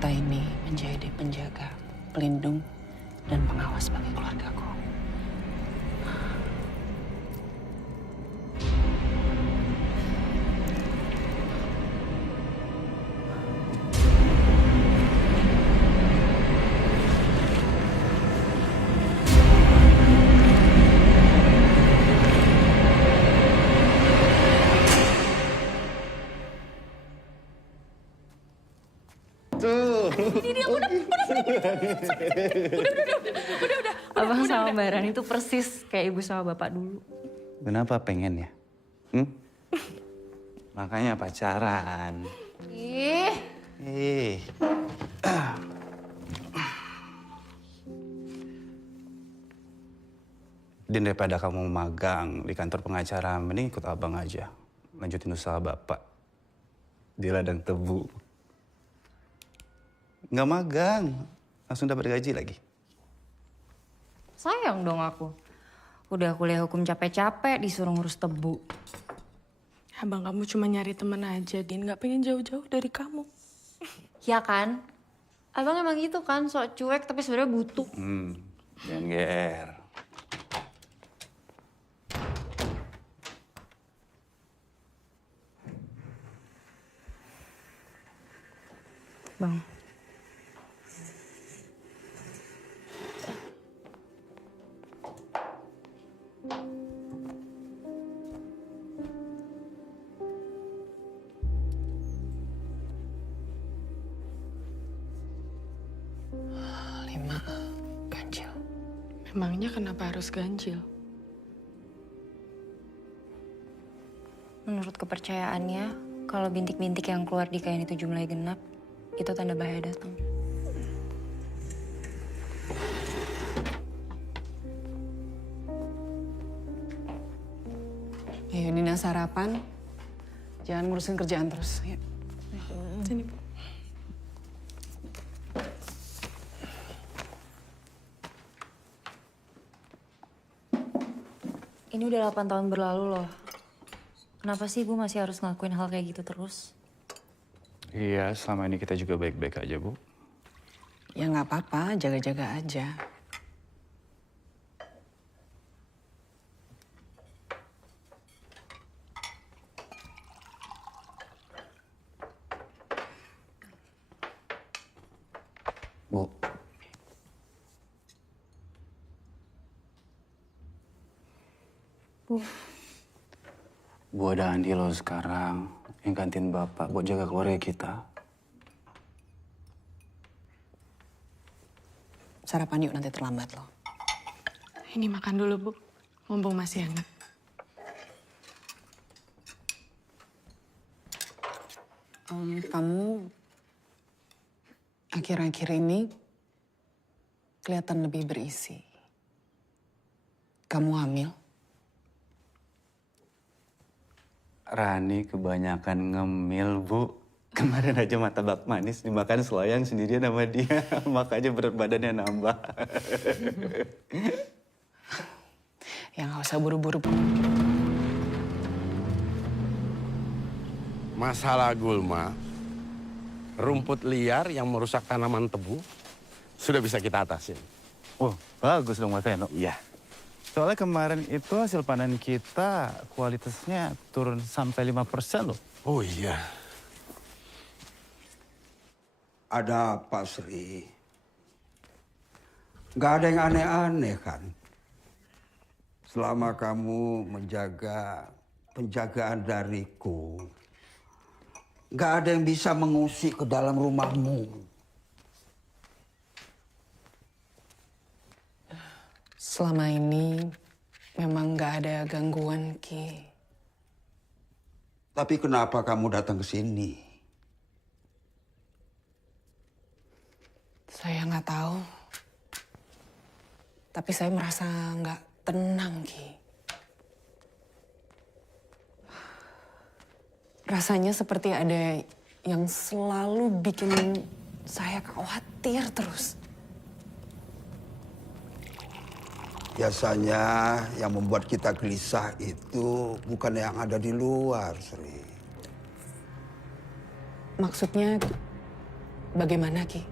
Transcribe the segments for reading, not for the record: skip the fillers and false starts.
kita ini menjadi penjaga, pelindung, dan pengawas bagi keluargaku. Udah. Abang sama Mbak Rani itu persis kayak ibu sama bapak dulu. Kenapa pengen ya? Makanya pacaran. Ih. Din, daripada kamu magang di kantor pengacara, mending ikut abang aja. Lanjutin usaha bapak di ladang tebu. Nggak magang, langsung dapat gaji lagi. Sayang dong aku. Udah kuliah hukum capek-capek disuruh ngurus tebu. Abang kamu cuma nyari temen aja, Din. Gak pengen jauh-jauh dari kamu. Ya kan? Abang emang gitu kan, sok cuek tapi sebenarnya butuh. Jangan GR. Bang. Ganjil. Memangnya kenapa harus ganjil? Menurut kepercayaannya, kalau bintik-bintik yang keluar di kain itu jumlahnya genap, itu tanda bahaya datang. Ayo Nina sarapan. Jangan ngurusin kerjaan terus. Ya. Sini, Bu. Ini udah 8 tahun berlalu loh. Kenapa sih Ibu masih harus ngelakuin hal kayak gitu terus? Iya, selama ini kita juga baik-baik aja, Bu. Ya nggak apa-apa, jaga-jaga aja. Bu. Bu ada Andi loh sekarang yang gantiin Bapak buat jaga keluarga kita. Sarapan yuk, nanti terlambat loh. Ini makan dulu, Bu. Mumpung masih hangat. Kamu akhir-akhir ini kelihatan lebih berisi. Kamu hamil? Rani kebanyakan ngemil, Bu. Kemarin aja martabak manis dimakan selayang sendirian sama dia. Makanya berat badannya nambah. Ya nggak usah buru-buru. Masalah gulma, rumput liar yang merusak tanaman tebu, sudah bisa kita atasin. Oh, bagus dong Mas Eno. Iya. Soalnya kemarin itu hasil panen kita kualitasnya turun sampai 5% loh. Oh iya. Ada apa, Sri? Nggak ada yang aneh-aneh kan? Selama kamu menjaga penjagaan dariku, nggak ada yang bisa mengusik ke dalam rumahmu. Selama ini memang nggak ada gangguan, Ki. Tapi kenapa kamu datang ke sini? Saya nggak tahu. Tapi saya merasa nggak tenang, Ki. Rasanya seperti ada yang selalu bikin saya khawatir terus. Biasanya yang membuat kita gelisah itu bukan yang ada di luar, Sri. Maksudnya Bagaimana, Ki?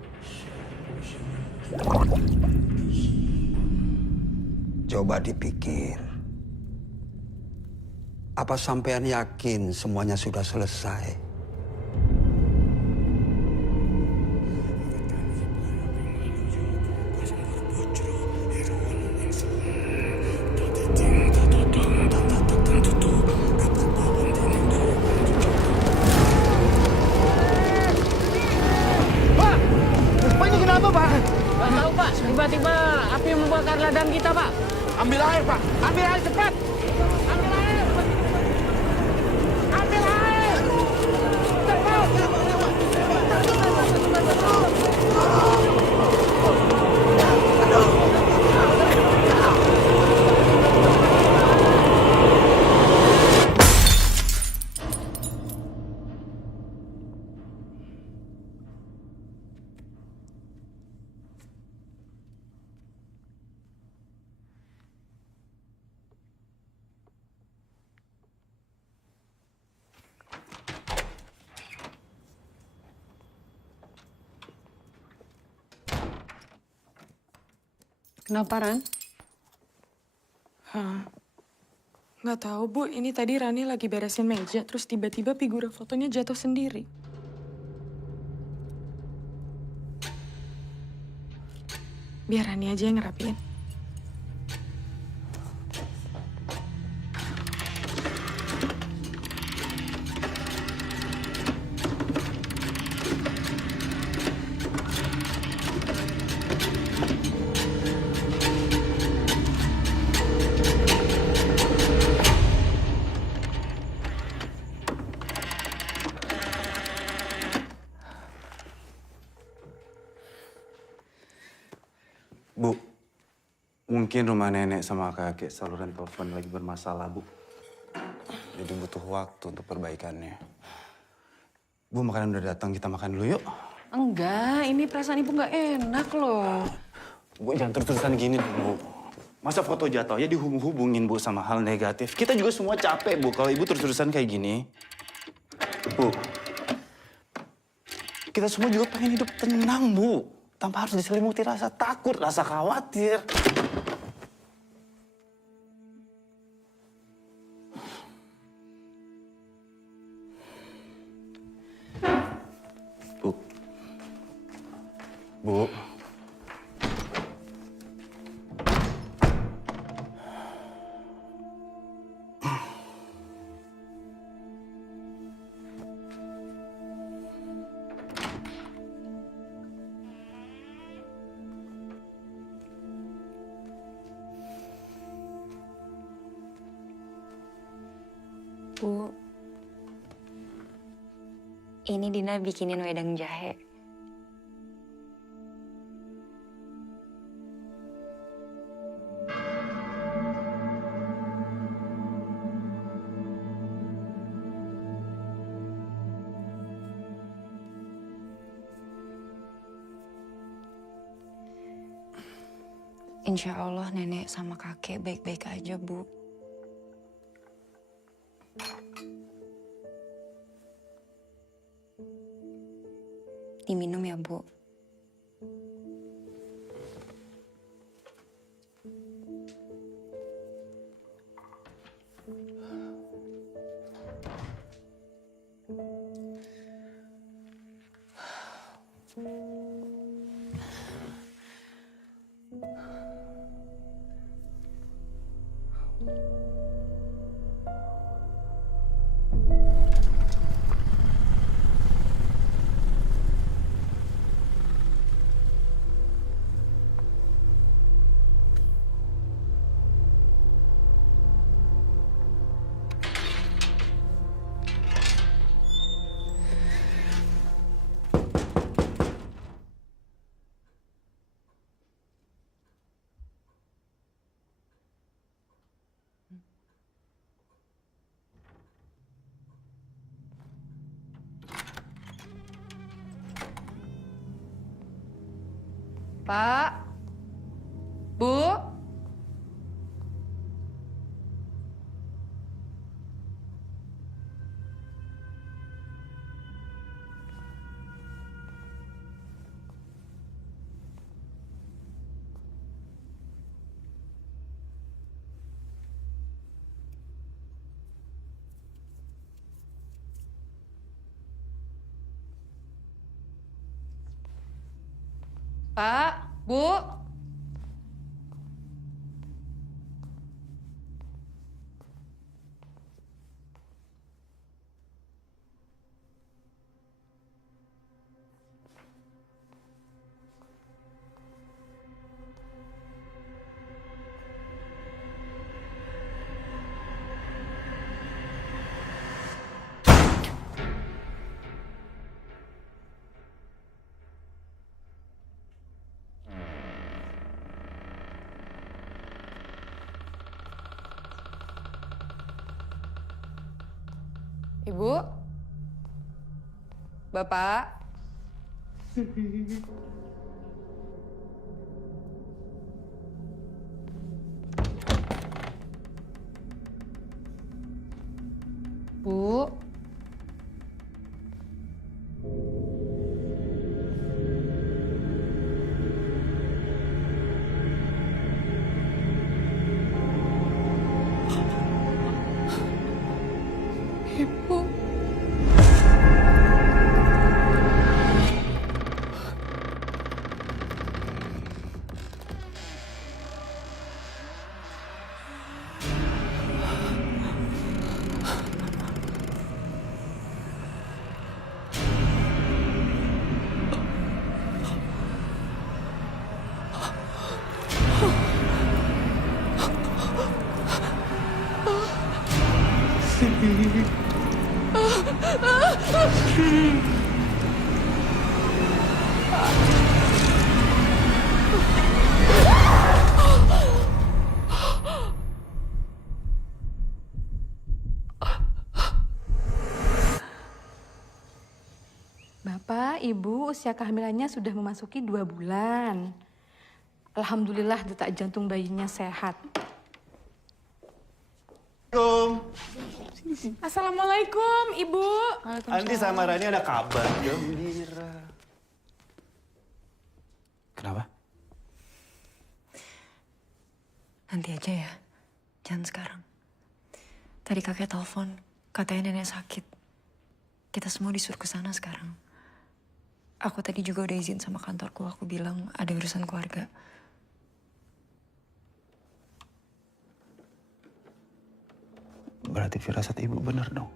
Coba dipikir. Apa sampean yakin semuanya sudah selesai? Gak tahu Pak, tiba-tiba api membakar ladang kita Pak. Ambil air, Pak. Ambil air cepat. Ambil air! Ambil air! Cepat! Kenapa, Ran? Nggak tahu, Bu. Ini tadi Rani lagi beresin meja, terus tiba-tiba figura fotonya jatuh sendiri. Biar Rani aja yang ngerapiin. Bu, mungkin rumah nenek sama kakek saluran telepon lagi bermasalah, Bu. Jadi butuh waktu untuk perbaikannya. Bu, makanan udah datang, kita makan dulu yuk. Enggak, ini perasaan ibu nggak enak loh. Bu, jangan terus-terusan gini dong, Bu. Masa foto jatuh ya dihubung-hubungin, Bu, sama hal negatif. Kita juga semua capek, Bu, kalau ibu terus-terusan kayak gini. Bu, kita semua juga pengen hidup tenang, Bu. Tanpa harus diselimuti rasa takut, rasa khawatir. Bu. Bu. Bu, ini Dina bikinin wedang jahe. Insya Allah nenek sama kakek baik-baik aja, Bu. Diminum ya, Bu. Pak, Bu, Pak, Bu. Ibu? Bapak? Bu? Ibu. Bapak, Ibu, usia kehamilannya sudah memasuki 2 bulan. Alhamdulillah detak jantung bayinya sehat. Assalamualaikum, Ibu. Andi sama Rani ada kabar gembira. Kenapa? Nanti aja ya. Jangan sekarang. Tadi kakek telepon, katanya nenek sakit. Kita semua disuruh ke sana sekarang. Aku tadi juga udah izin sama kantorku, aku bilang ada urusan keluarga. Berarti firasat ibu benar dong.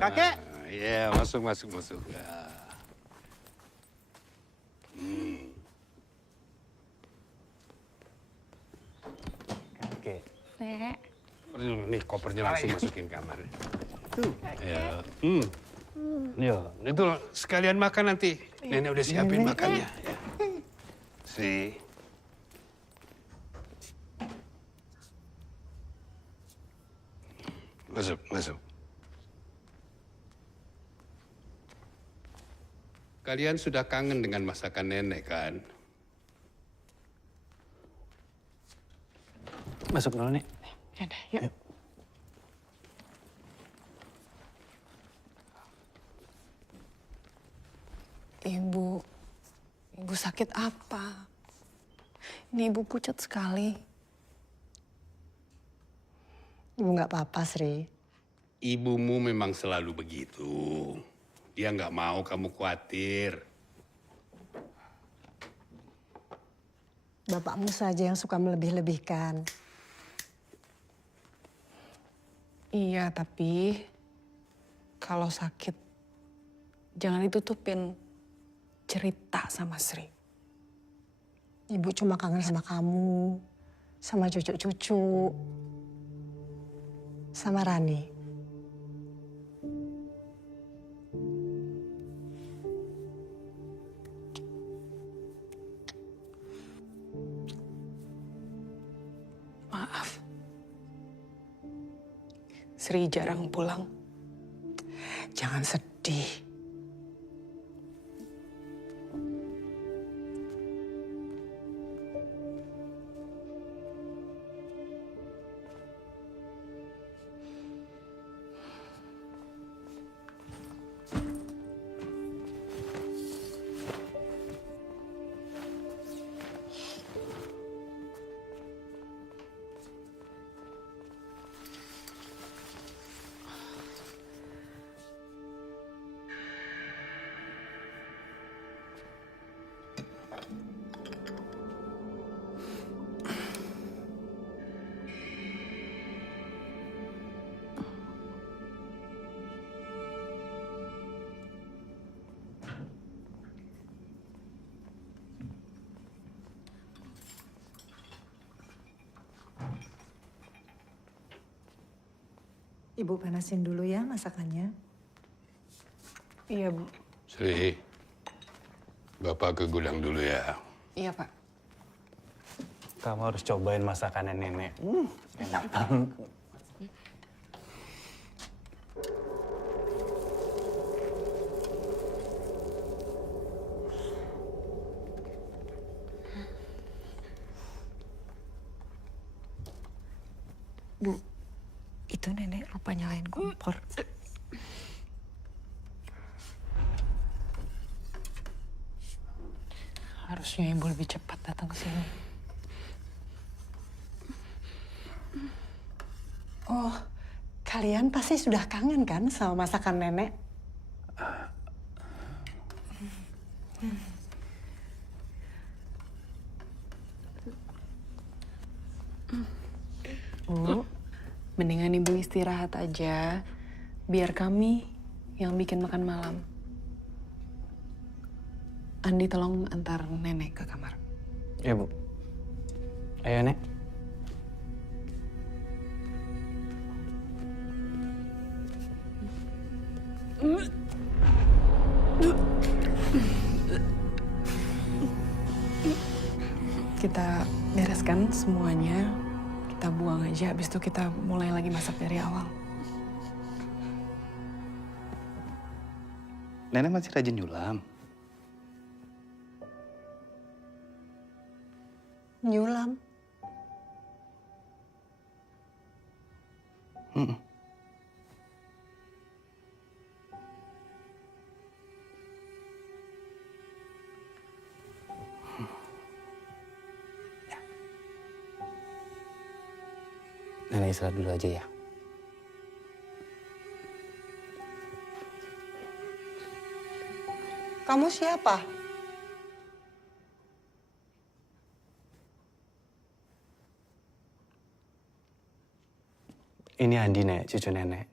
Kakek, Ya, masuk. Ya. kakek. Nih, kopernya langsung masukin kamar. Tuh. Ya. Ya, itu sekalian makan nanti. Nenek udah siapin makannya. Ya. Si. Masuk. Kalian sudah kangen dengan masakan nenek, kan? Masuk dulu nih. Yaudah, yuk. Ibu sakit apa? Ini ibu pucat sekali. Ibu nggak apa-apa, Sri. Ibumu memang selalu begitu. Dia nggak mau kamu khawatir. Bapakmu saja yang suka melebih-lebihkan. Iya, tapi kalau sakit jangan ditutupin, cerita sama Sri. Ibu cuma kangen sama kamu, sama cucu-cucu, sama Rani. Maaf, Sri jarang pulang. Jangan sedih. Ibu panasin dulu ya masakannya. Iya, Bu. Sri, Bapak ke gudang dulu ya. Iya, Pak. Kamu harus cobain masakannya nenek. Enak banget. Bu, itu nenek lupa nyalain kompor. Harusnya Ibu lebih cepat datang ke sini. Oh, kalian pasti sudah kangen kan sama masakan nenek? Bu, mendingan Ibu istirahat aja. Biar kami yang bikin makan malam. Andi tolong antar nenek ke kamar. Iya, Bu. Ayo, Nek. Kita bereskan semuanya. Kita buang aja, habis itu kita mulai lagi masak dari awal. Nenek masih rajin nyulam. Nyulam. Nenek istirahat dulu aja ya. Kamu siapa? Ini Andi, Nek, cucu nenek.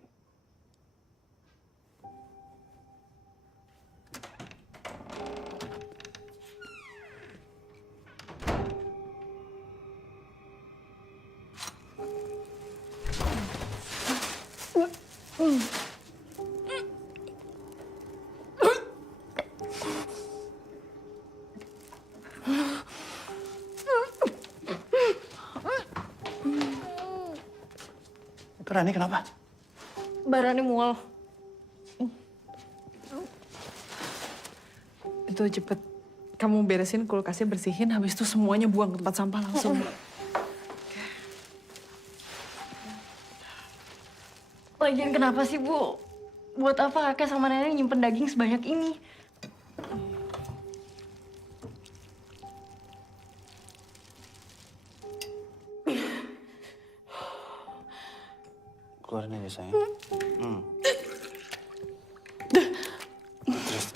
Itu Rani kenapa? Barani mual. Itu cepet. Kamu beresin kulkasnya, bersihin. Habis itu semuanya buang ke tempat sampah langsung. Lagian kenapa sih, Bu? Buat apa kakek sama nenek nyimpen daging sebanyak ini? Keluarin aja, sayang. Terus.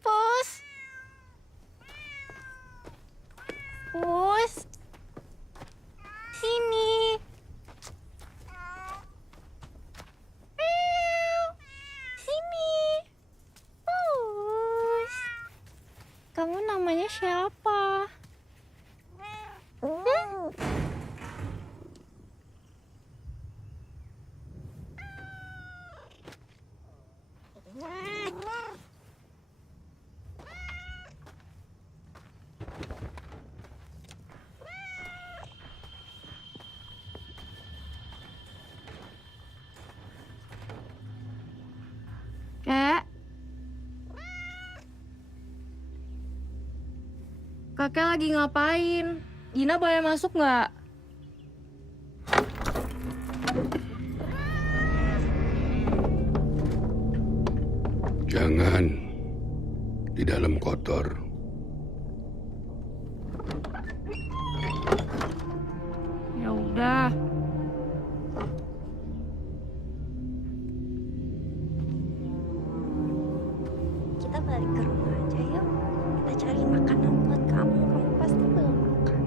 Pus. Pus. Sini. Sini. Pus. Kamu namanya siapa? Kak. Kakek lagi ngapain? Gina boleh masuk nggak? Jangan. Di dalam kotor. Ya udah. Kita balik ke rumah aja yuk. Kita cari makanan buat kamu. Kamu pasti belum makan.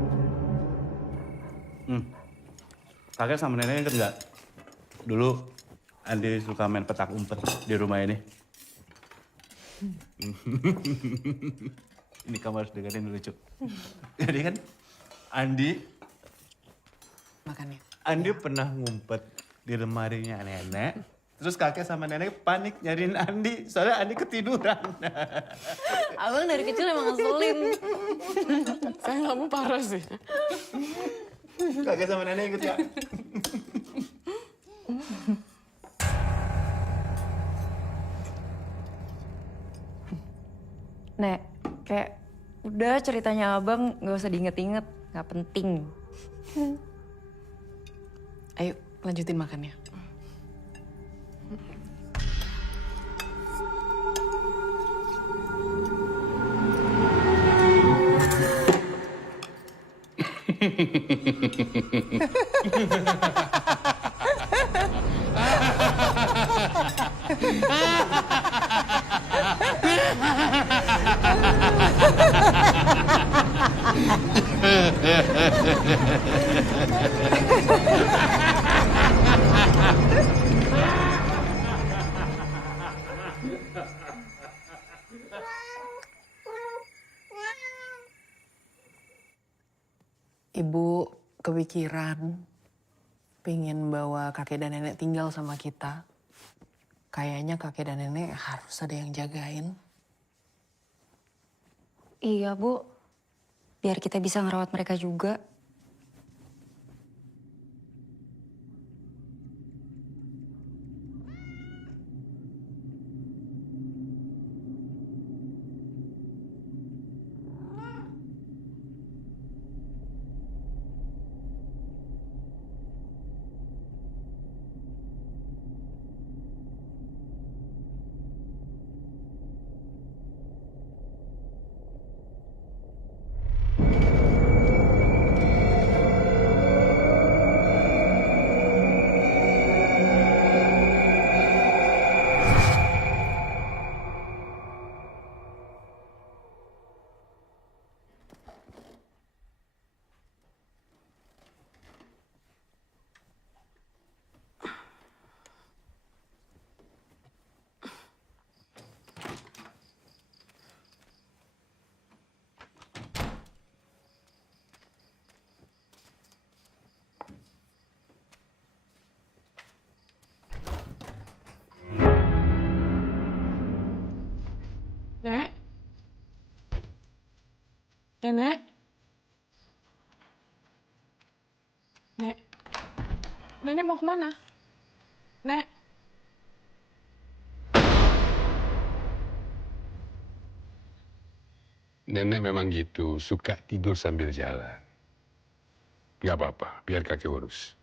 Kakek sama nenek inget nggak? Dulu Andi suka main petak umpet di rumah ini. Ini kamu harus dengerin dulu, Cuk. Jadi kan Andi pernah ngumpet di lemarinya nenek. Terus kakek sama nenek panik nyariin Andi, soalnya Andi ketiduran. Abang dari kecil emang ngeselin. Saya nggak mau parah sih. Kakek sama nenek ikut ya. Nek, kayak udah ceritanya abang nggak usah diinget-inget, nggak penting. Ayo, lanjutin makannya. Ibu kepikiran pengen bawa kakek dan nenek tinggal sama kita. Kayaknya kakek dan nenek harus ada yang jagain. Iya, Bu. Biar kita bisa ngerawat mereka juga. Nek? Nek? Nek? Nenek mau kemana? Nek? Nenek memang gitu, suka tidur sambil jalan. Gak apa-apa, biar kakek urus.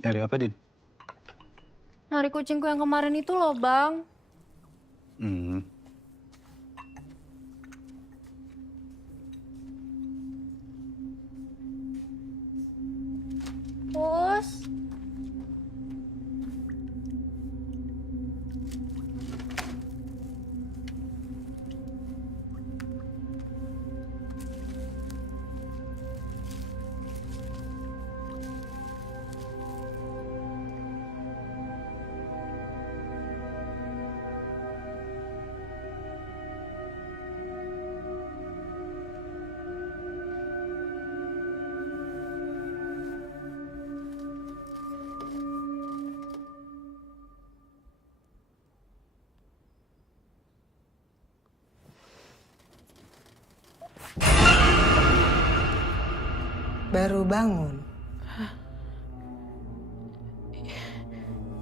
Dari apa, Din? Nyari kucingku yang kemarin itu loh, Bang. Pus. Baru bangun.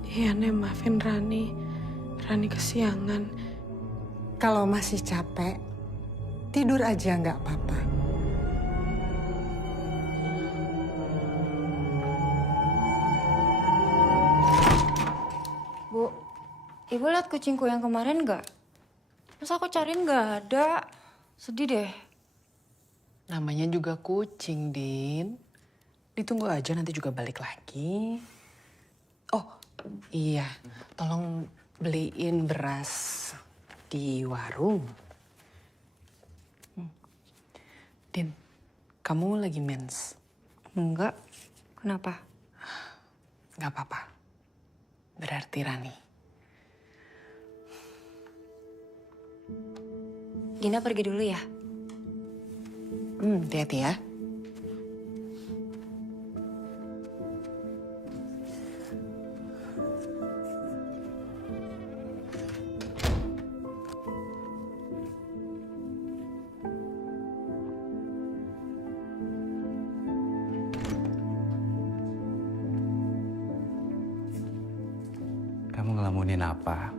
Iya, Nek, maafin Rani. Rani kesiangan. Kalau masih capek, tidur aja nggak apa-apa. Bu, ibu lihat kucingku yang kemarin nggak? Terus aku cariin nggak ada. Sedih deh. Namanya juga kucing, Din. Ditunggu aja nanti juga balik lagi. Oh, iya. Tolong beliin beras di warung. Din, kamu lagi mens? Enggak. Kenapa? Gak apa-apa. Berarti Rani. Gina pergi dulu ya. Hati-hati ya. Kamu ngelamunin apa?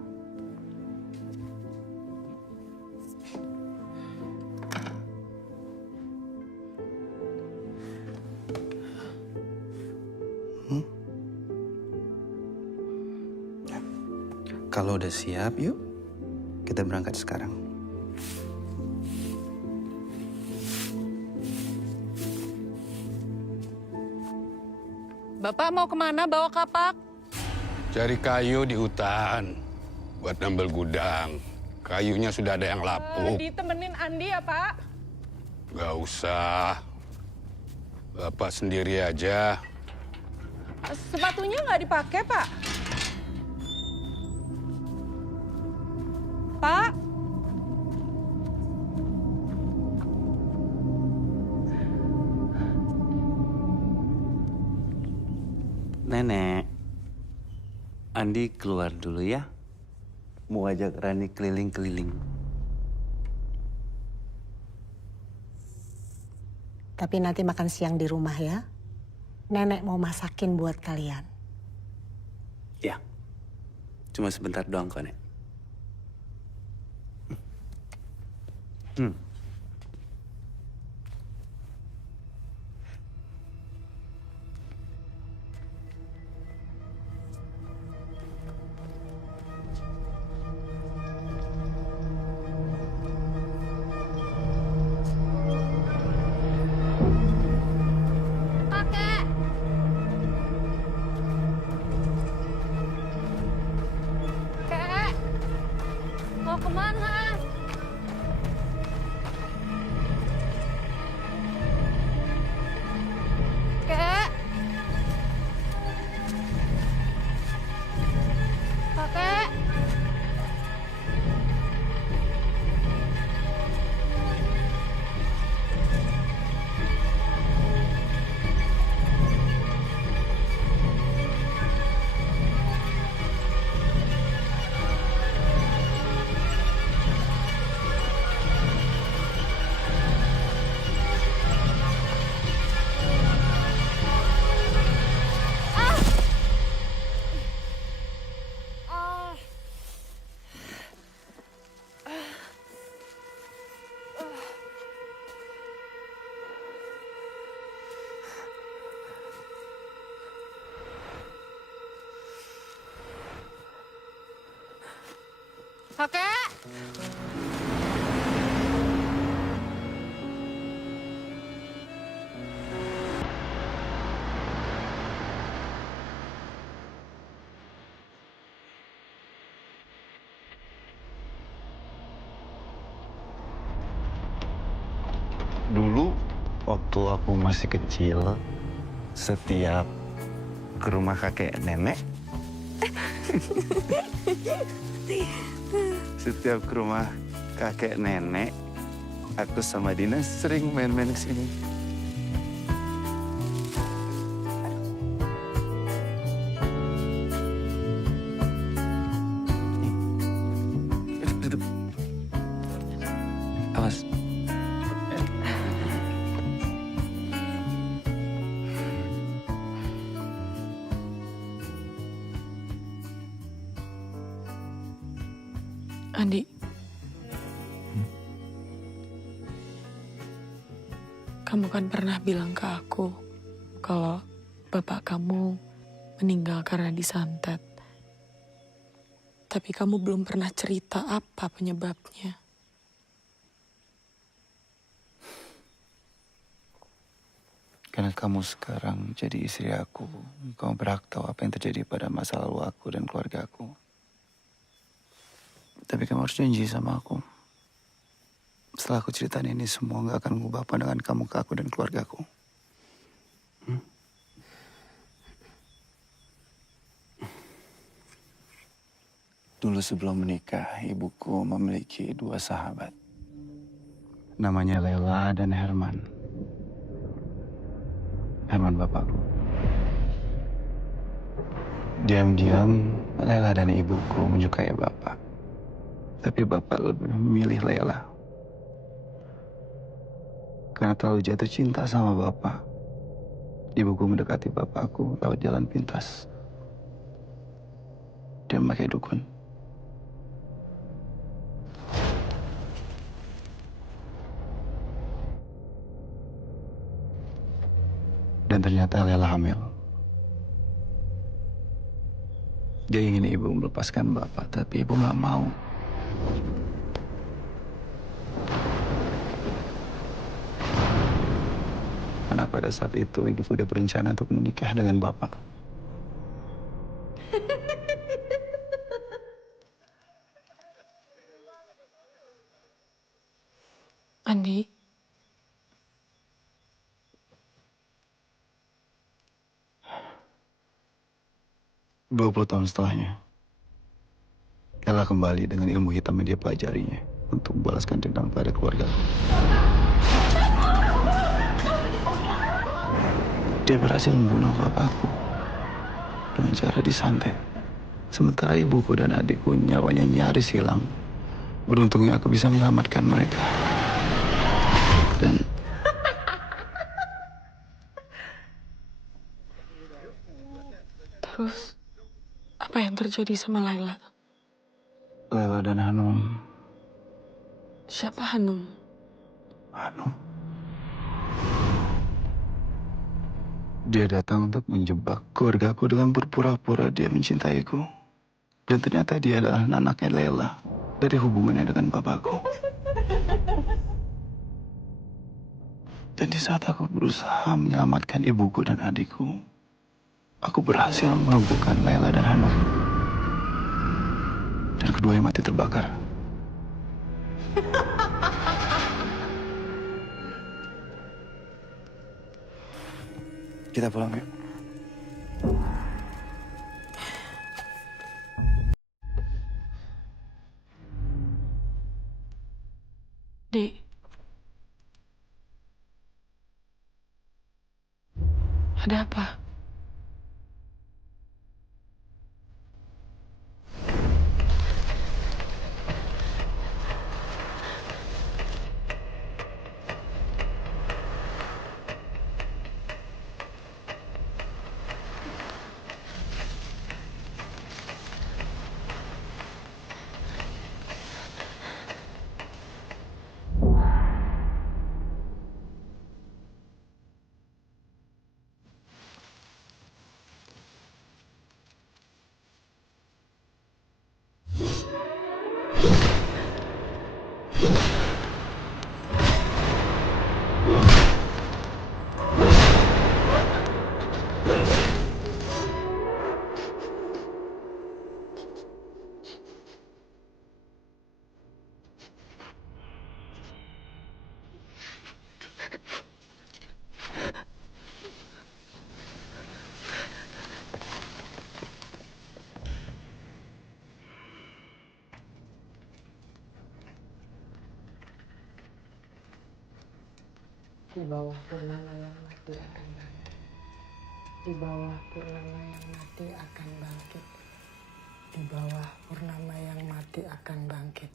Ya. Kalau udah siap, yuk kita berangkat sekarang. Bapak mau kemana bawa kapak? Cari kayu di hutan buat nambel gudang. Kayunya sudah ada yang lapuk. Ditemenin Andi ya, Pak? Gak usah. Bapak sendiri aja. Sepatunya nggak dipakai, Pak? Pak? Nenek, Andi keluar dulu ya. Mau ajak Rani keliling-keliling. Tapi nanti makan siang di rumah ya. Nenek mau masakin buat kalian. Ya, cuma sebentar doang kok, Nek. Kakek! Kek! Mau kemana? Kek! Kakek! Kakek! Dulu waktu aku masih kecil, setiap ke rumah kakek nenek, setiap ke rumah kakek nenek, aku sama Dina sering main-main ke sini. Duduk. Awas. Andi. Kamu kan pernah bilang ke aku kalau bapak kamu meninggal karena disantet. Tapi kamu belum pernah cerita apa penyebabnya. Karena kamu sekarang jadi istri aku, kamu berhak tahu apa yang terjadi pada masa lalu aku dan keluarga aku. Tapi kamu harus janji sama aku. Setelah aku ceritain ini semua gak akan mengubah pandangan kamu ke aku dan keluargaku. Dulu sebelum menikah, ibuku memiliki 2 sahabat. Namanya Lela dan Herman. Herman bapakku. Diam-diam, Lela dan ibuku menyukai bapak. Tapi bapak lebih memilih Lela. Karena terlalu jatuh cinta sama bapak, ibuku mendekati bapakku lewat jalan pintas. Dia memakai dukun. Dan ternyata Lela hamil. Dia ingin ibu melepaskan bapak, tapi ibu nggak mau. Karena pada saat itu ibu udah berencana untuk menikah dengan bapak. Andi, 20 tahun setelahnya, Ella kembali dengan ilmu hitam yang dia pelajarinya untuk membalaskan dendam pada keluarga. Dia berhasil membunuh bapakku dengan cara disantet. Sementara ibuku dan adikku nyawanya nyaris hilang. Beruntungnya aku bisa menyelamatkan mereka. Dan terus apa yang terjadi sama Laila? Lela dan Hanum. Siapa Hanum? Hanum. Dia datang untuk menjebak keluargaku dengan berpura-pura dia mencintaiku. Dan ternyata dia adalah anaknya Lela dari hubungannya dengan bapakku. Dan di saat aku berusaha menyelamatkan ibuku dan adikku, aku berhasil melumpuhkan Lela dan Hanum. Dan keduanya mati terbakar. Kita pulang yuk. Dek. Ada apa? Di bawah purnama yang mati akan bangkit. Di bawah purnama yang mati akan bangkit. Di bawah purnama yang mati akan bangkit.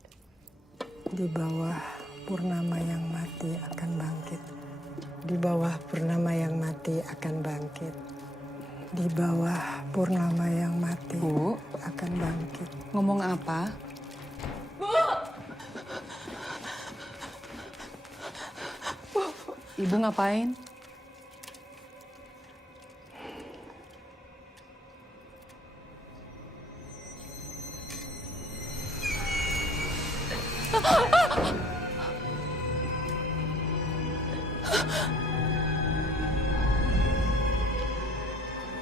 Di bawah purnama yang mati akan bangkit. Di bawah purnama yang mati akan bangkit. Di bawah purnama yang mati Bu, akan bangkit. ngomong apa? Bu! Ibu ngapain?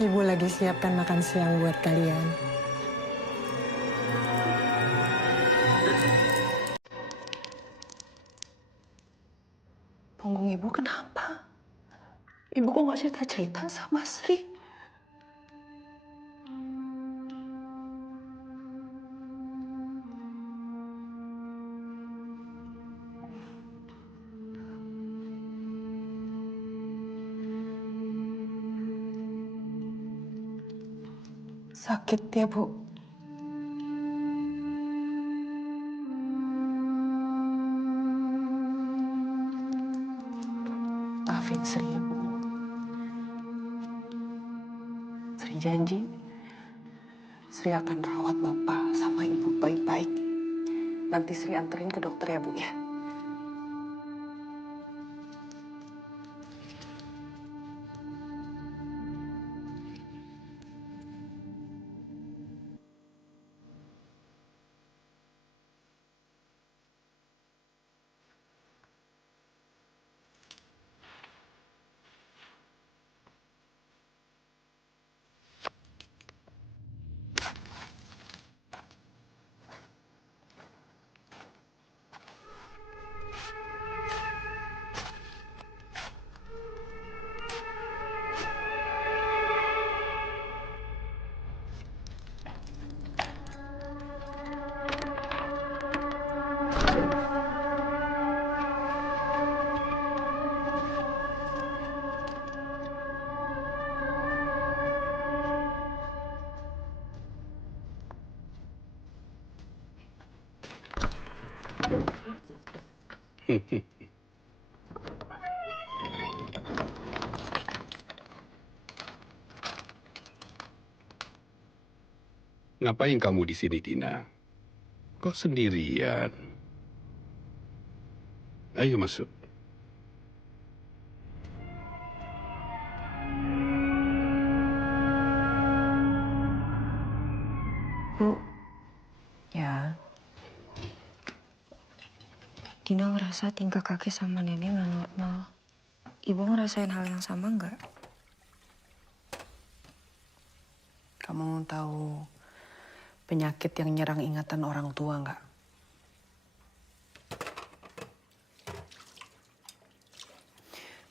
Ibu lagi siapkan makan siang buat kalian. Punggung ibu kenapa? Ibu kok nggak cerita-cerita sama Sri? Sakit ya, Bu? Maafin Sri ya, Bu. Sri janji, Sri akan rawat Bapak sama Ibu baik-baik. Nanti Sri anterin ke dokter ya, Bu ya. Ngapain kamu di sini, Dina? Kok sendirian? Ayo masuk. Bu, ya. Dina ngerasa tingkah kakek sama nenek nggak normal. Ibu ngerasain hal yang sama nggak? Kamu tahu penyakit yang nyerang ingatan orang tua nggak?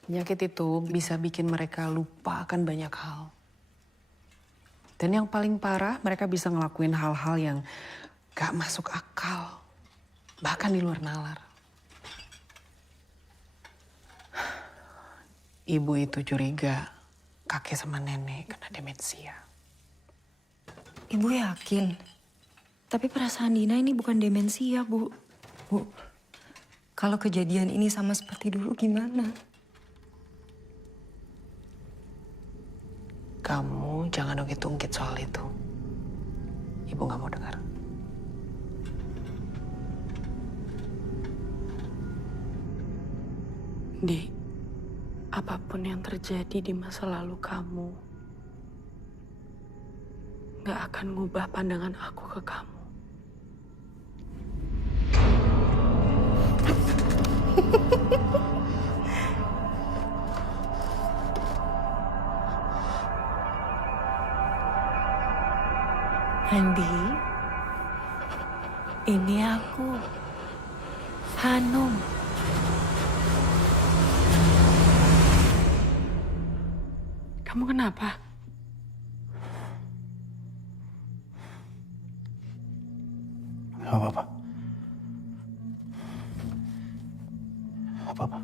Penyakit itu bisa bikin mereka lupa akan banyak hal. Dan yang paling parah, mereka bisa ngelakuin hal-hal yang gak masuk akal. Bahkan di luar nalar. Ibu itu curiga kakek sama nenek kena demensia. Ibu yakin? Tapi perasaan Dina ini bukan demensia, Bu. Bu, kalau kejadian ini sama seperti dulu gimana? Kamu jangan ungkit-ungkit soal itu. Ibu gak mau dengar. Di, apapun yang terjadi di masa lalu kamu gak akan ngubah pandangan aku ke kamu. Andi, ini aku, Hanum. Kamu kenapa? Gak apa-apa. Gak apa-apa.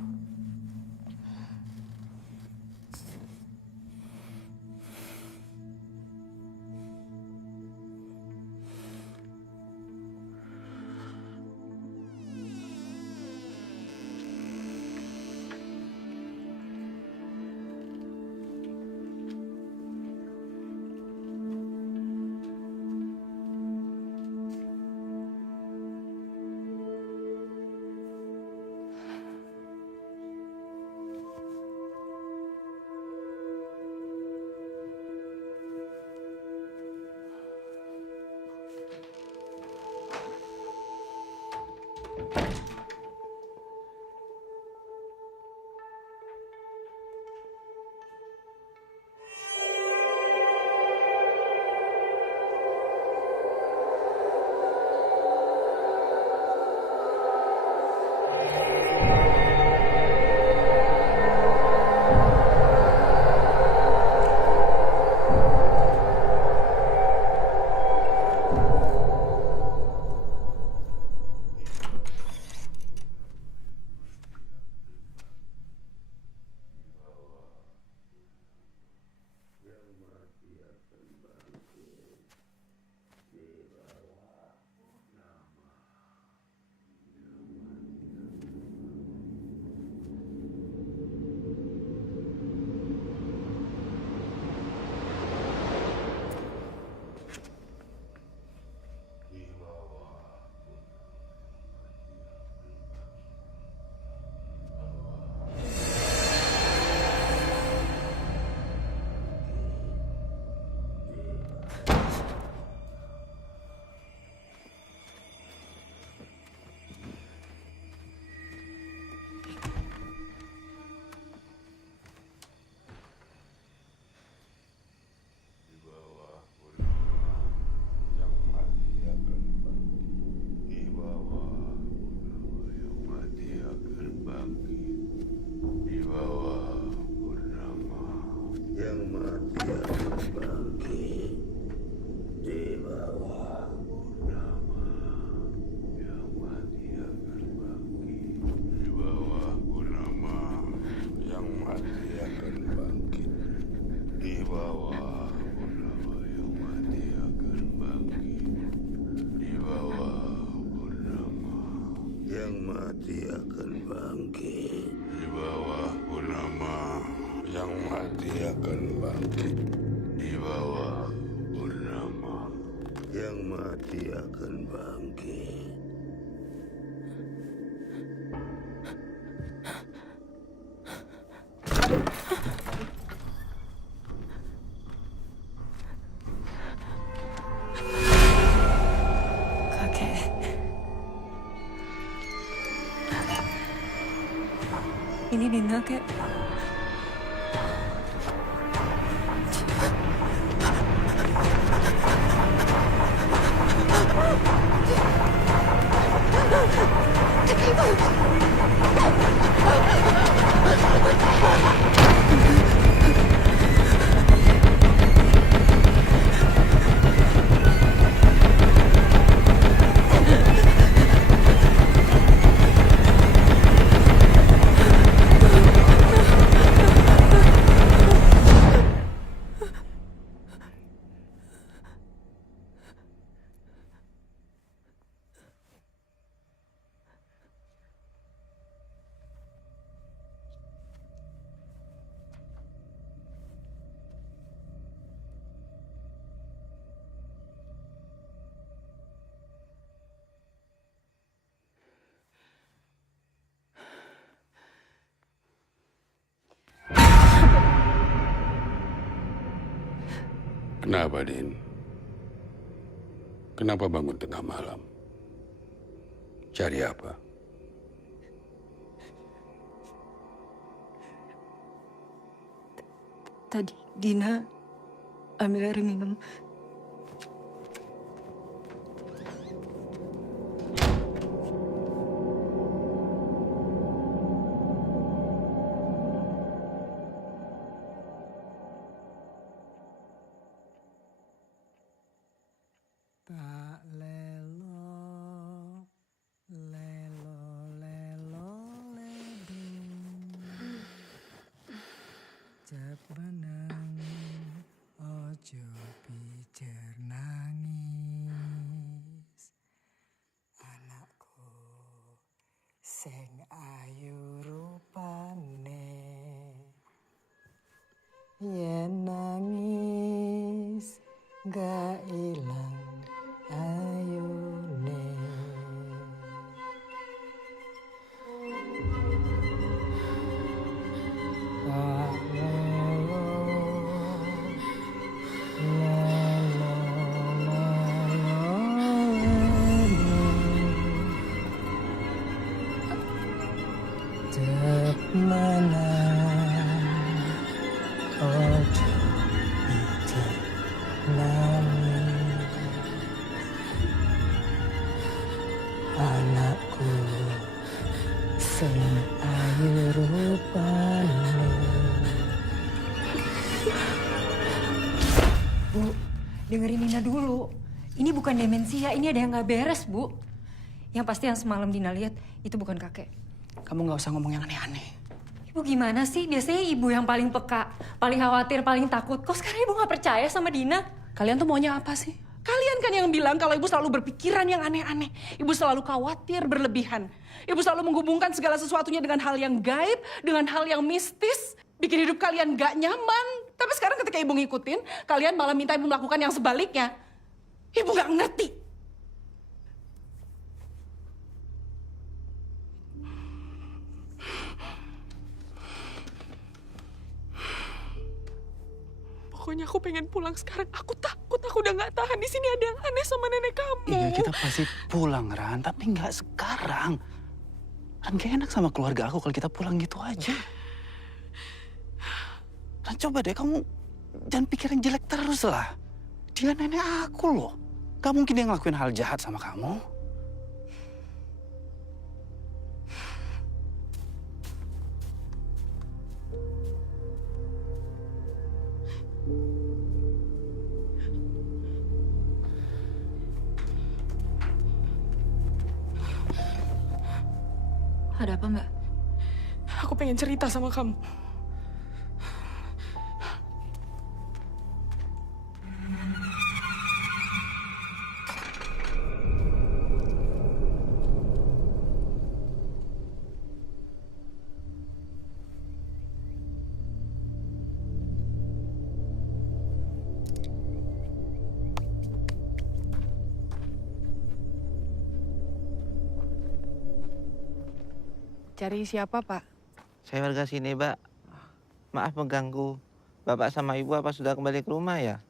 mati akan bangkit. Di bawah purnama, yang mati akan bangkit. Di bawah purnama, yang mati akan bangkit. Ini Dinda, Kek. Kenapa, Din? Kenapa bangun tengah malam? Cari apa? Tadi Dina ambil air minum. Tak lelo, lelo, lelo, ledung. Cep benang, ojo pijer nangis. Anakku, sing ayu rupane. Yen nangis, gak ilang ayune. Tak lelo, lelo, lelo, ledung. Tetep mana ojo ijek nami anakku sing ayu rupane. Bu, dengerin Dina dulu. Ini bukan demensia, ini ada yang nggak beres, Bu. Yang pasti yang semalam Dina lihat itu bukan kakek. Kamu nggak usah ngomong yang aneh-aneh. Ibu gimana sih? Biasanya ibu yang paling peka, paling khawatir, paling takut. Kok sekarang ibu nggak percaya sama Dina? Kalian tuh maunya apa sih? Kalian kan yang bilang kalau ibu selalu berpikiran yang aneh-aneh. Ibu selalu khawatir berlebihan. Ibu selalu menghubungkan segala sesuatunya dengan hal yang gaib, dengan hal yang mistis. Bikin hidup kalian gak nyaman. Tapi sekarang ketika ibu ngikutin, kalian malah minta ibu melakukan yang sebaliknya. Ibu gak ngerti. Pokoknya aku pengen pulang sekarang. Aku takut, aku udah gak tahan. Di sini ada yang aneh sama nenek kamu. Iya, kita pasti pulang, Ran. Tapi nggak sekarang. Ran, gak enak sama keluarga aku kalau kita pulang gitu aja. Ran, coba deh kamu jangan pikirin jelek terus lah. Dia nenek aku loh. Gak mungkin dia ngelakuin hal jahat sama kamu. Ada apa, Mbak? Aku pengen cerita sama kamu. Cari siapa, Pak? Saya warga sini, Mbak. Maaf mengganggu. Bapak sama Ibu apa sudah kembali ke rumah ya?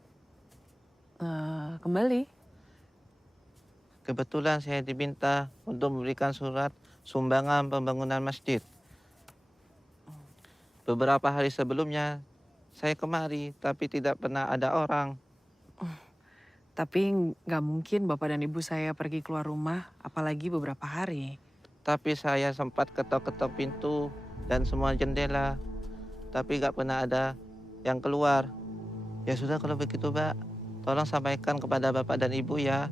Kembali. Kebetulan saya diminta untuk memberikan surat sumbangan pembangunan masjid. Beberapa hari sebelumnya saya kemari, tapi tidak pernah ada orang. Tapi nggak mungkin Bapak dan Ibu saya pergi keluar rumah, apalagi beberapa hari. Tapi saya sempat ketok-ketok pintu dan semua jendela. Tapi nggak pernah ada yang keluar. Ya sudah kalau begitu, Mbak. Tolong sampaikan kepada Bapak dan Ibu ya.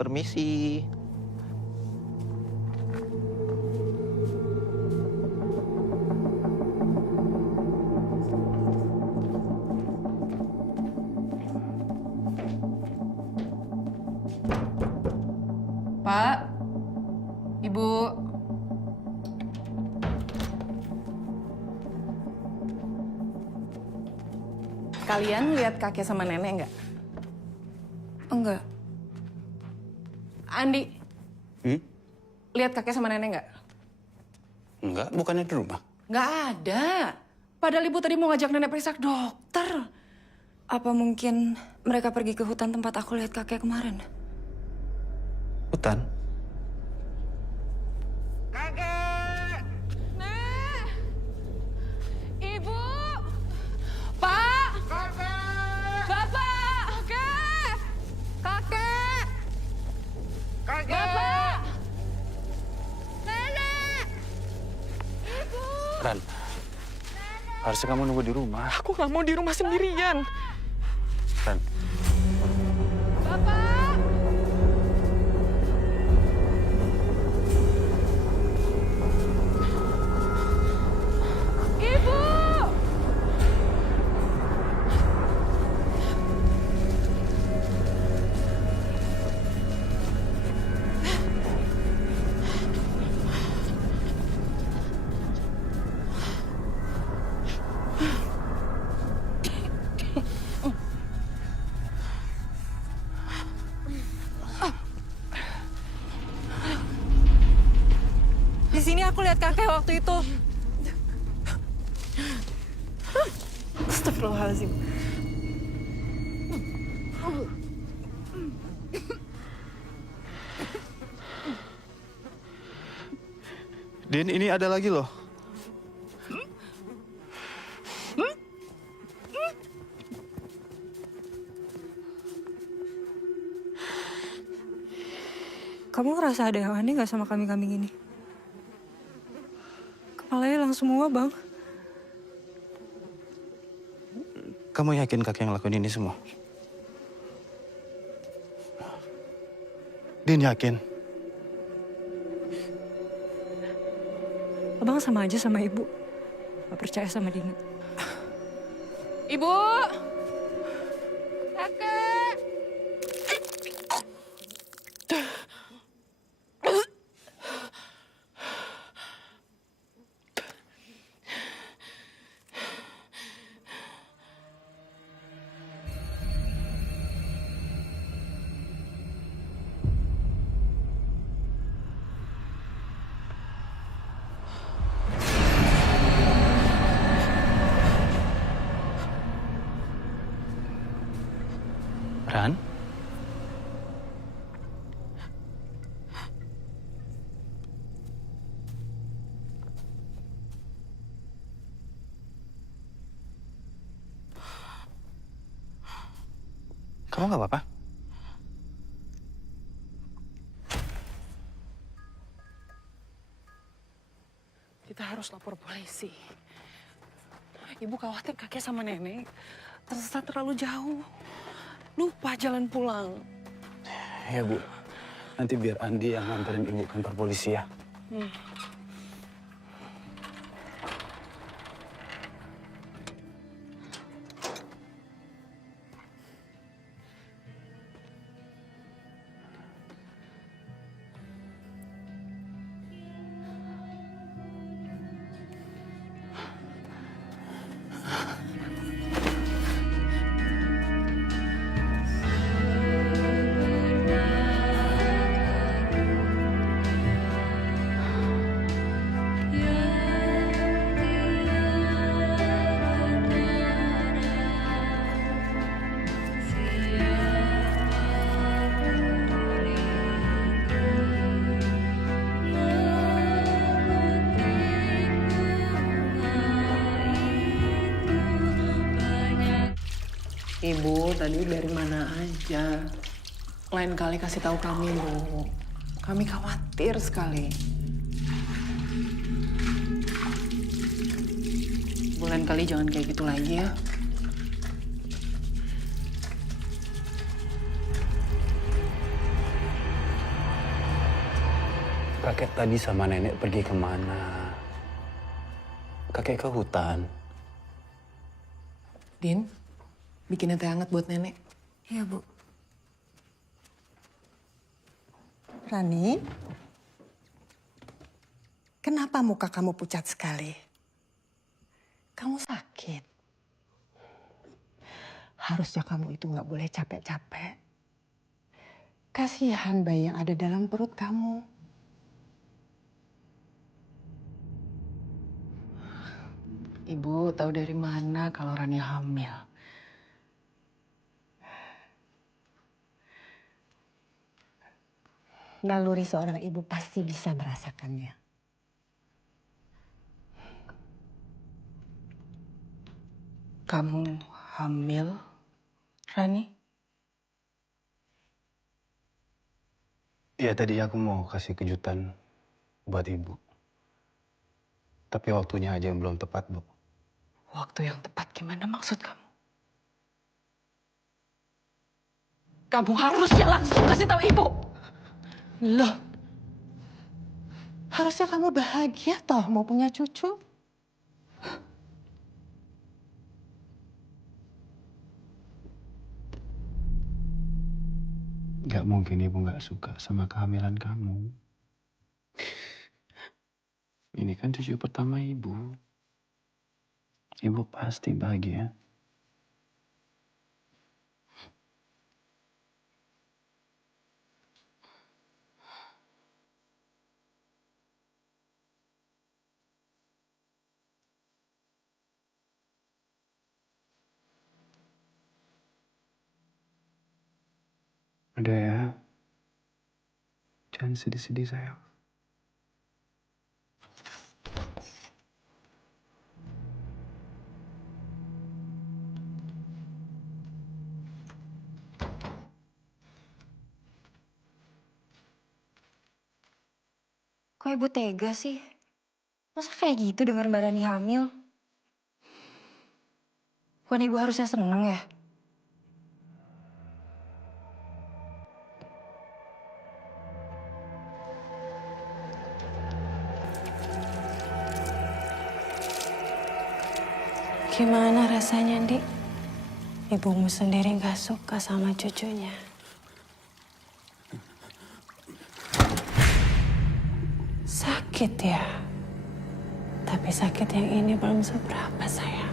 Permisi. Pak, Ibu. Kalian lihat kakek sama nenek nggak? Enggak. Andi, lihat kakek sama nenek nggak? Enggak, bukannya di rumah. Nggak ada. Padahal Ibu tadi mau ngajak nenek periksa ke dokter. Apa mungkin mereka pergi ke hutan tempat aku lihat kakek kemarin? Hutan? Kakek! Nek! Ibu! Pak! Kakek! Bapak! Kakek! Kakek! Kakek! Bapak! Nenek! Ibu! Ran, harusnya kamu nunggu di rumah. Aku nggak mau di rumah sendirian. Ran. Bapak! Ibu! Di sini aku lihat kakek waktu itu. Astagfirullahaladzim. Din, ini ada lagi loh. ngerasa ada yang aneh gak sama kambing-kambing ini? Kepalanya hilang semua, Bang. Kamu yakin kakek yang lakuin ini semua? Din yakin? Abang sama aja sama ibu. Gak percaya sama Dina. Ibu! Kakak! Ran? Kamu gak apa-apa? Kita harus lapor polisi. Ibu khawatir kakek sama nenek tersesat terlalu jauh. Lupa jalan pulang. Ya Bu, nanti biar Andi yang nganterin ibu ke kantor polisi ya. Ibu, tadi dari mana aja? Lain kali kasih tahu kami, Bu. Kami khawatir sekali. Lain kali jangan kayak gitu lagi ya. Kakek tadi sama nenek pergi kemana? Kakek ke hutan. Din, bikin teh hangat buat nenek. Iya, Bu. Rani, kenapa muka kamu pucat sekali? Kamu sakit. Harusnya kamu itu nggak boleh capek-capek. Kasihan bayi yang ada dalam perut kamu. Ibu tahu dari mana kalau Rani hamil? Naluri seorang ibu pasti bisa merasakannya. Kamu hamil, Rani? Ya tadi aku mau kasih kejutan buat ibu. Tapi waktunya aja yang belum tepat, Bu. Waktu yang tepat gimana maksud kamu? Kamu harusnya langsung kasih tahu ibu. Loh, harusnya kamu bahagia toh mau punya cucu. Gak mungkin ibu gak suka sama kehamilan kamu. Ini kan cucu pertama ibu. Ibu pasti bahagia. Udah ya. Jangan sedih-sedih sayang. Kok ibu tega sih? Masa kayak gitu dengar Mbak Rani hamil? Bukan ibu harusnya seneng ya? Gimana rasanya, Dik? Ibumu sendiri gak suka sama cucunya. Sakit ya? Tapi sakit yang ini belum seberapa, sayang.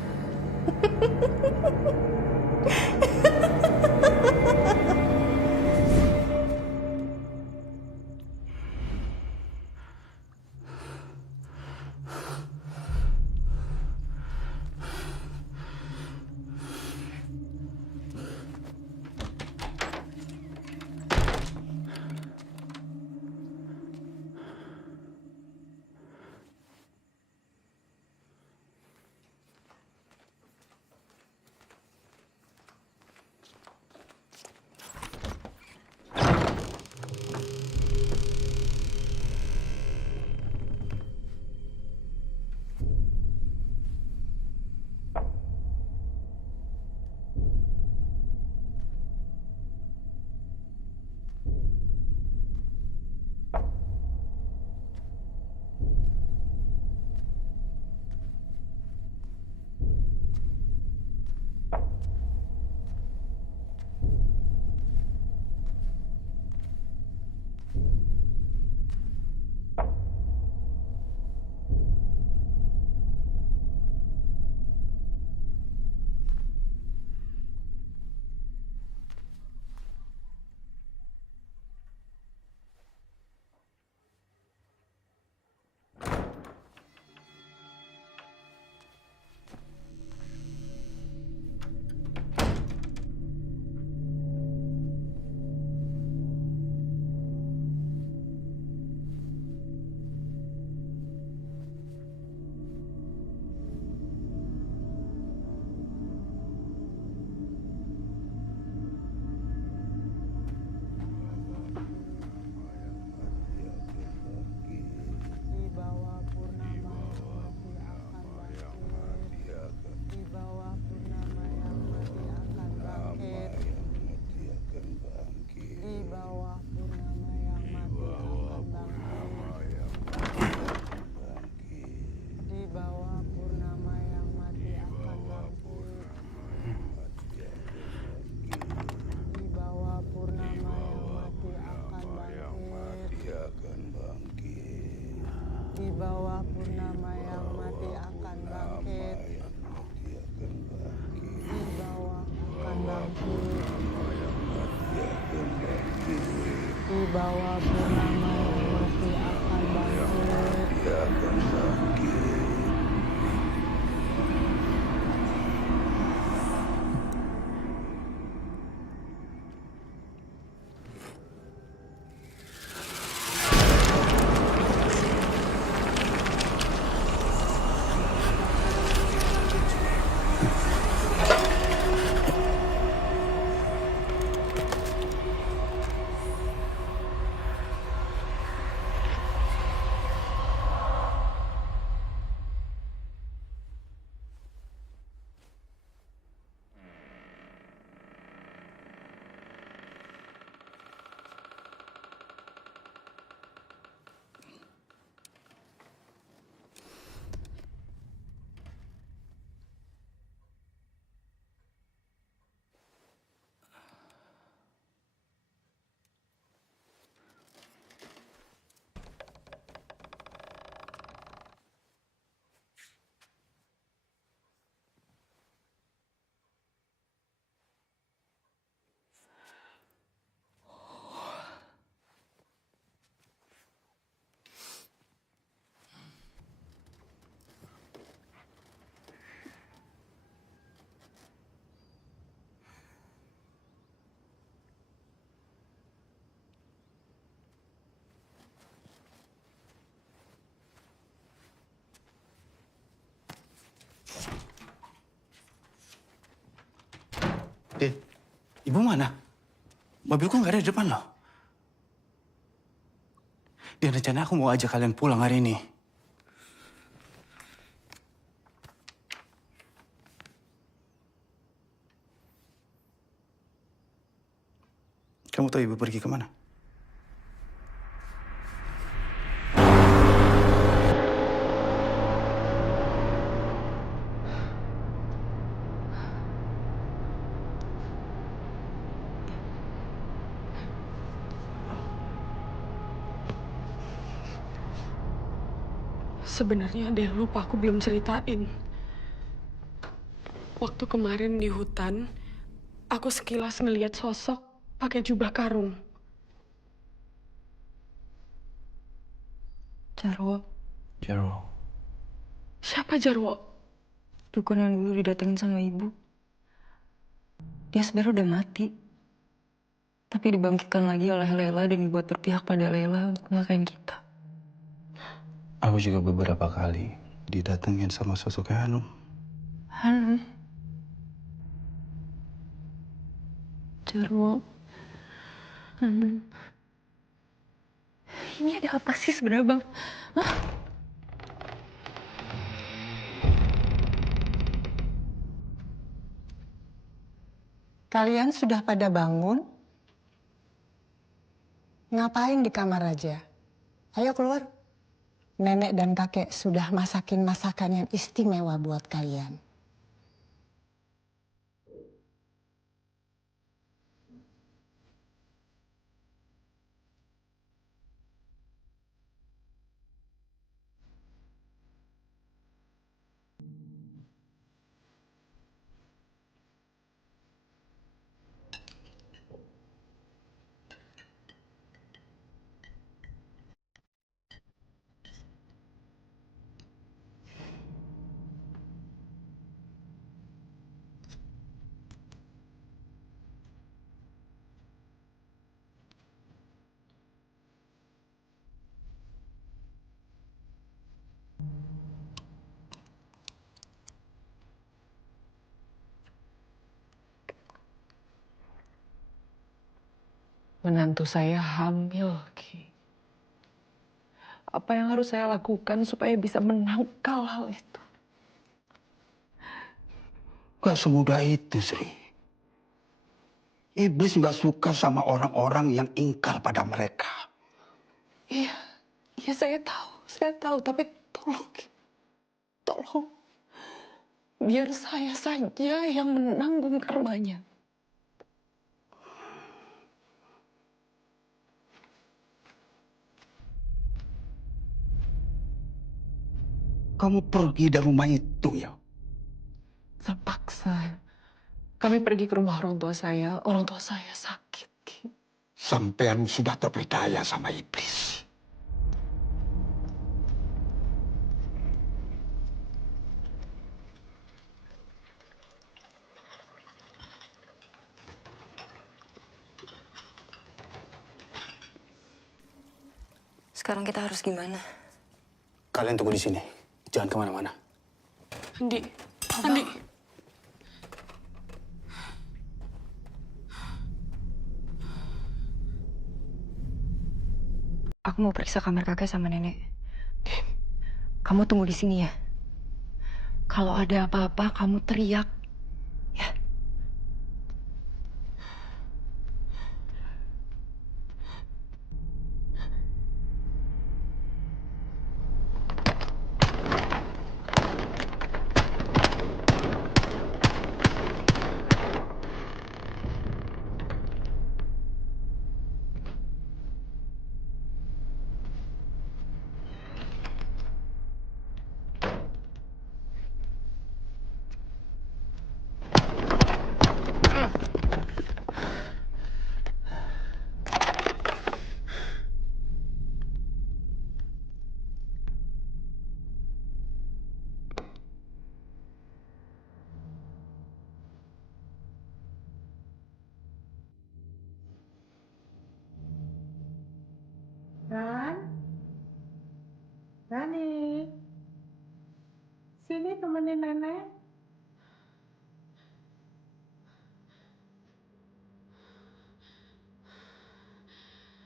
Di bawah purnama yang mati akan bangkit. Di bawah akan bangkit. Di bawah purnama yang mati akan bangkit. Ibu mana? Mobilku nggak ada di depan loh. Dan rencana aku mau ajak kalian pulang hari ini. Kamu tahu ibu pergi kemana? Sebenarnya ada yang lupa aku belum ceritain. Waktu kemarin di hutan, aku sekilas ngeliat sosok pakai jubah karung. Jarwo, Jarwo. Siapa Jarwo? dukun yang dulu didatengin sama ibu. Dia sebenarnya udah mati. Tapi dibangkitkan lagi oleh Lela dan dibuat berpihak pada Lela untuk ngakain kita. Aku juga beberapa kali didatengin sama sosok Hanum. Hanum. Jarwo. Hanum. Ini ada apa sih sebenarnya, Bang? Hah? Kalian sudah pada bangun? Ngapain di kamar aja? Ayo keluar. Nenek dan kakek sudah masakin masakan yang istimewa buat kalian. Menantu saya hamil, Ki. Apa yang harus saya lakukan supaya bisa menangkal hal itu? Gak semudah itu, Sri. Iblis nggak suka sama orang-orang yang ingkar pada mereka. Iya, iya saya tahu, tapi tolong, Ki. Tolong. Biar saya saja yang menanggung karmanya. Kamu pergi dari rumah itu ya. Terpaksa. Kami pergi ke rumah orang tua saya. Orang tua saya sakit, Ki. Sampean sudah terpedaya sama iblis. Sekarang kita harus gimana? Kalian tunggu di sini. Jangan kemana-mana. Andi, Andi. Aku mau periksa kamar kakek sama nenek. Kamu tunggu di sini ya. Kalau ada apa-apa, kamu teriak. Ya. Rani, sini temenin nenek.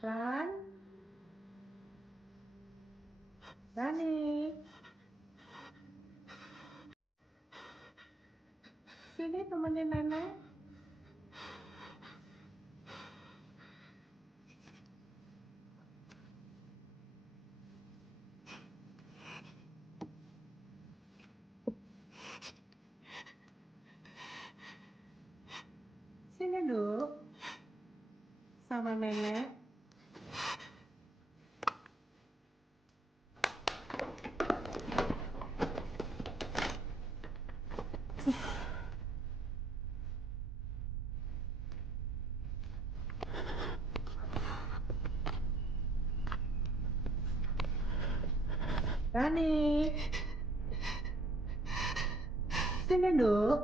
Ran, Dani. Sini temenin nenek. Sini dulu. Sama nenek. Dani. Sini dulu.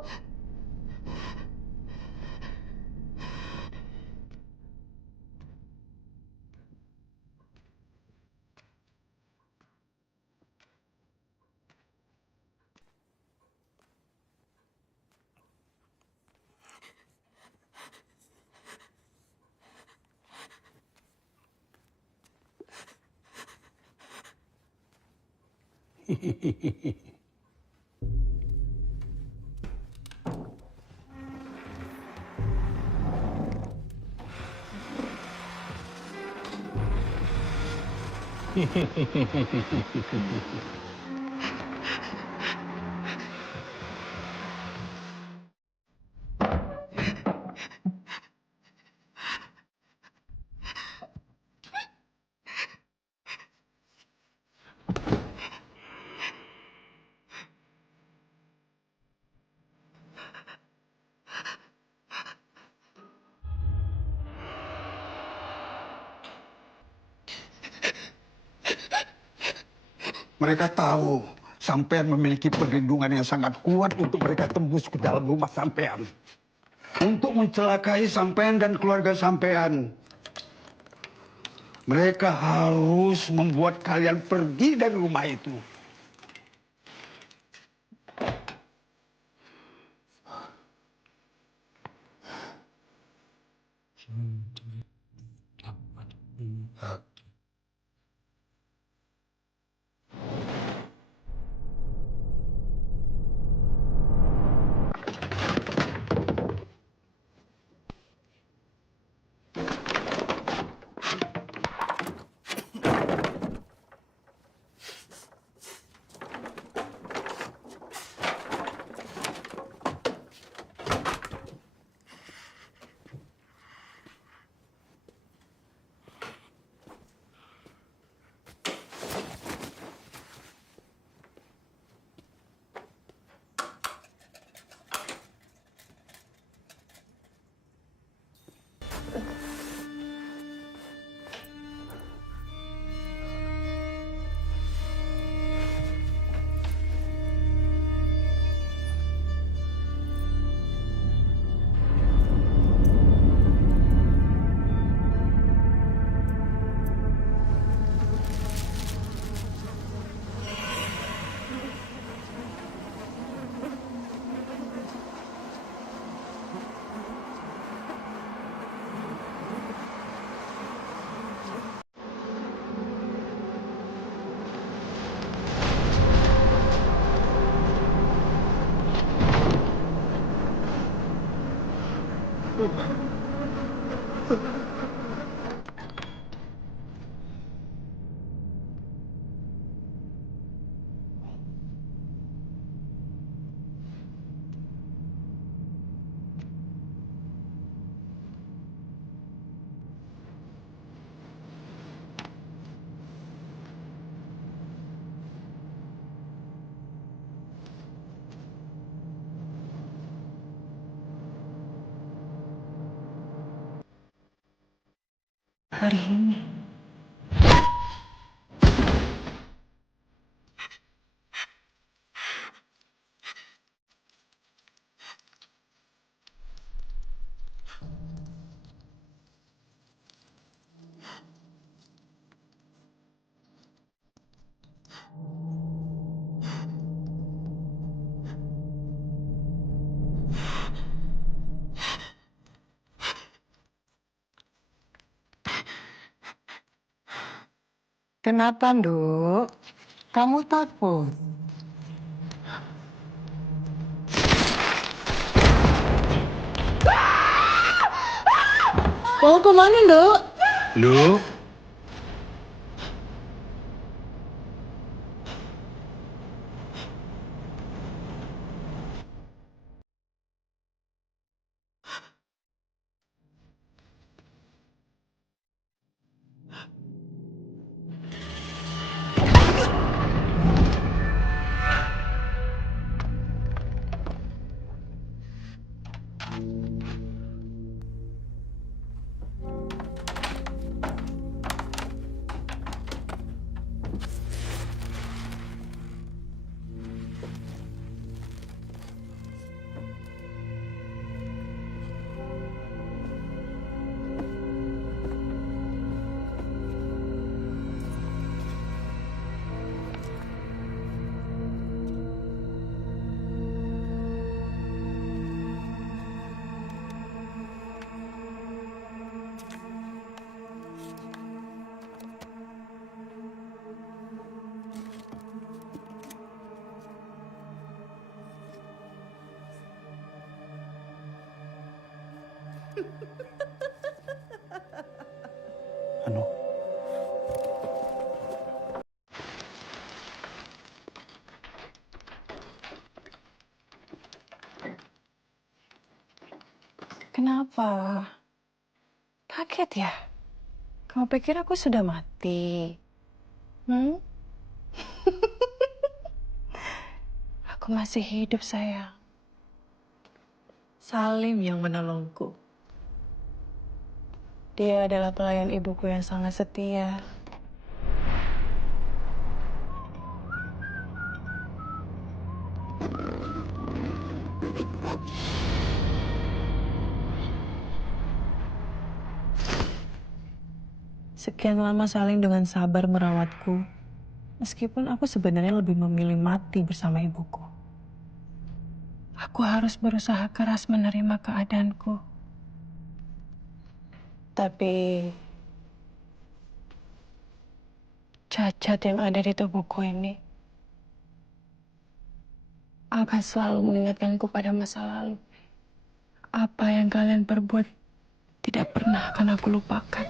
Mereka tahu sampean memiliki perlindungan yang sangat kuat untuk mereka tembus ke dalam rumah sampean. Untuk mencelakai sampean dan keluarga sampean. Mereka harus membuat kalian pergi dari rumah itu. Hari ini. Kenapa, Nduk? Kamu takut? Mau kemana, Dok? Lu? Anu, Kenapa? Kaget ya? Kamu pikir aku sudah mati? Hmm? Aku masih hidup, sayang. Salim yang menolongku. Dia adalah pelayan ibuku yang sangat setia. Sekian lama Salim dengan sabar merawatku, meskipun aku sebenarnya lebih memilih mati bersama ibuku. Aku harus berusaha keras menerima keadaanku. Tapi cacat yang ada di tubuhku ini akan selalu mengingatkanku pada masa lalu. Apa yang kalian perbuat tidak pernah akan aku lupakan.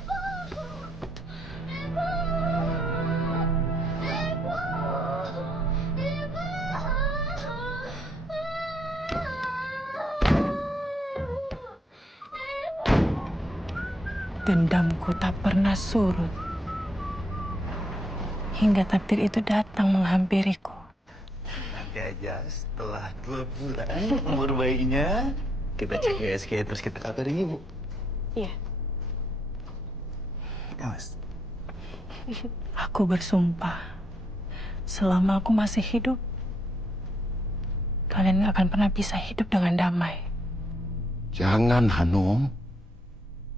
Dendamku tak pernah surut hingga takdir itu datang menghampiriku. Nanti aja setelah 2 bulan umur bayinya, kita cek USG terus kita kabarin ibu. Iya. Ya, Mas. Aku bersumpah, selama aku masih hidup, kalian gak akan pernah bisa hidup dengan damai. Jangan, Hanum.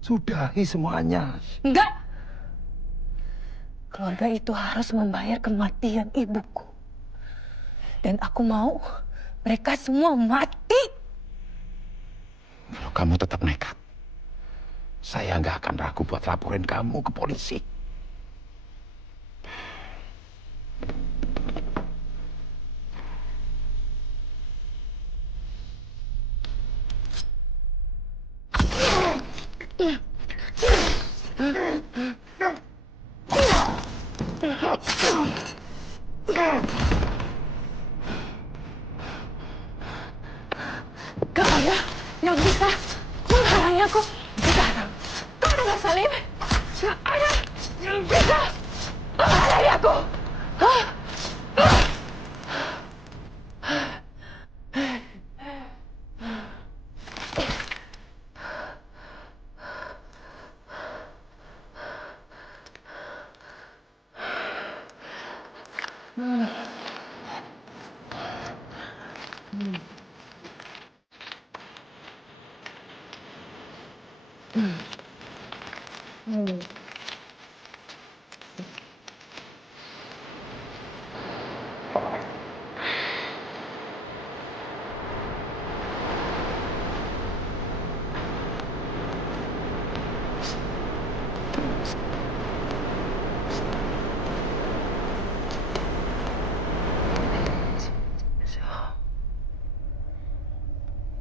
Sudahi semuanya. Enggak! Keluarga itu harus membayar kematian ibuku. Dan aku mau mereka semua mati. Kalau kamu tetap nekat, saya nggak akan ragu buat laporin kamu ke polisi. Gak ada yang bisa menghalangi aku sekarang. Kau dengar, Salim? Gak ada yang bisa menghalangi aku.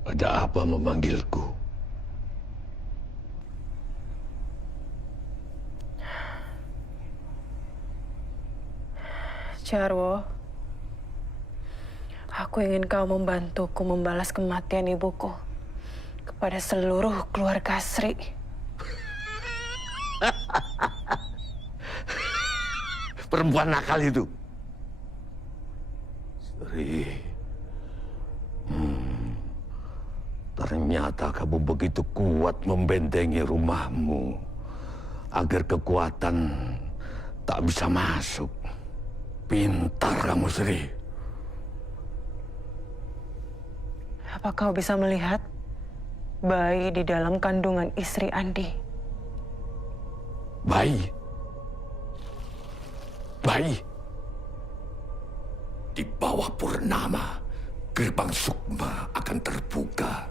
Ada apa memanggilku? Jarwo, aku ingin kau membantuku membalas kematian ibuku kepada seluruh keluarga Sri. Perempuan nakal itu. Sri. Ternyata kamu begitu kuat membentengi rumahmu agar kekuatan tak bisa masuk. Pintar kamu, Sri. Apa kau bisa melihat bayi di dalam kandungan istri Andi? Bayi? Bayi? Di bawah purnama, gerbang sukma akan terbuka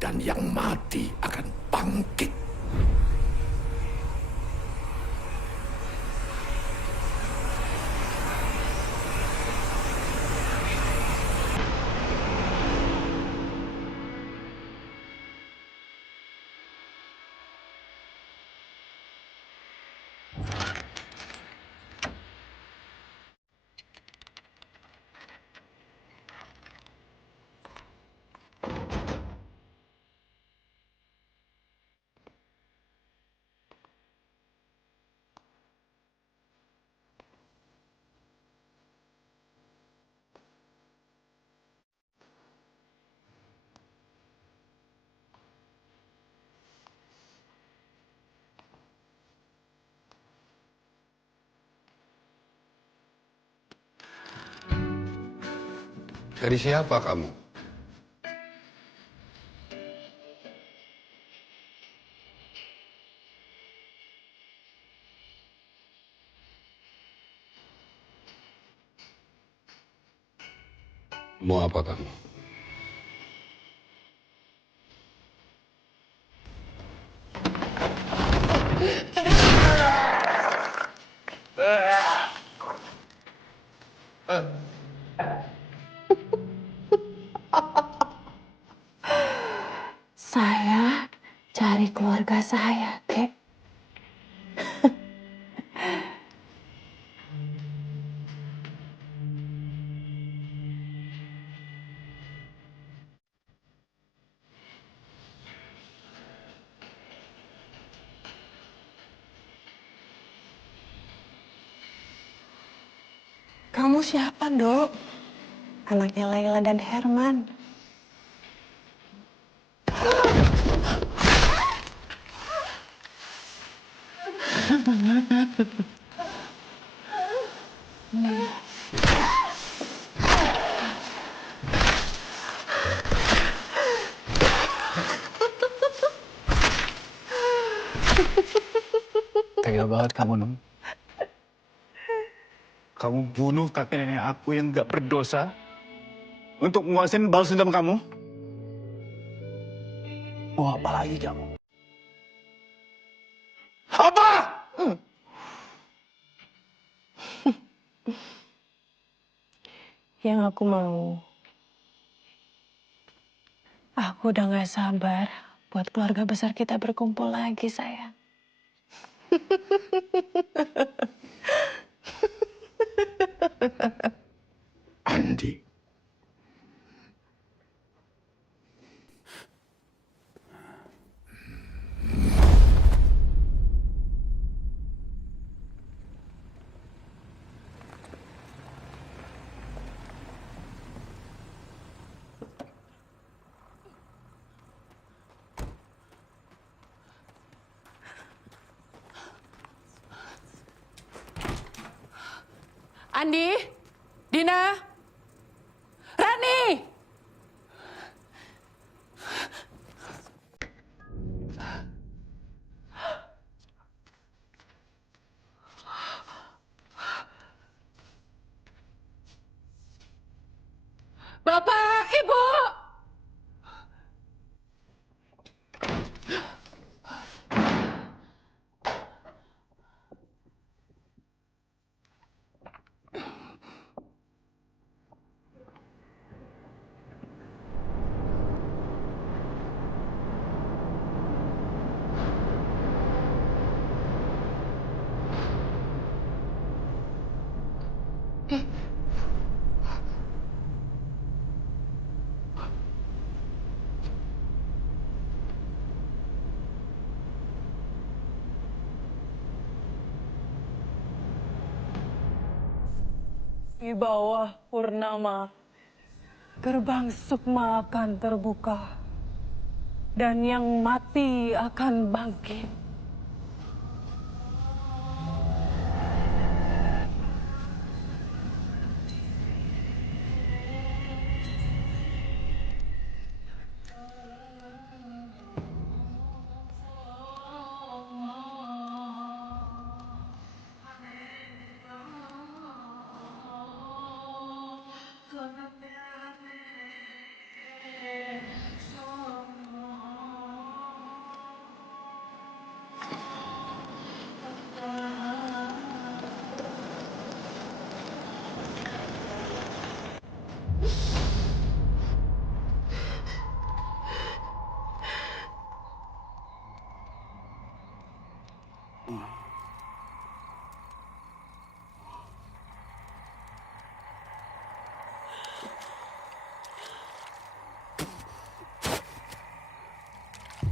dan yang mati akan bangkit. Dari siapa kamu? Mau apa kamu? Saya cari keluarga saya, Kek. Kamu siapa, Dok? Anaknya Laila dan Herman. Tega banget kamu, Nung. Kamu bunuh kakek nenek aku yang gak berdosa untuk menguasain balas dendam kamu. Mau apa lagi kamu? Apa? Yang aku mau, aku udah gak sabar buat keluarga besar kita berkumpul lagi, sayang. Andi. Andi, Dina, Rani. Bapak, Ibu. Di bawah purnama, gerbang sukma akan terbuka, dan yang mati akan bangkit.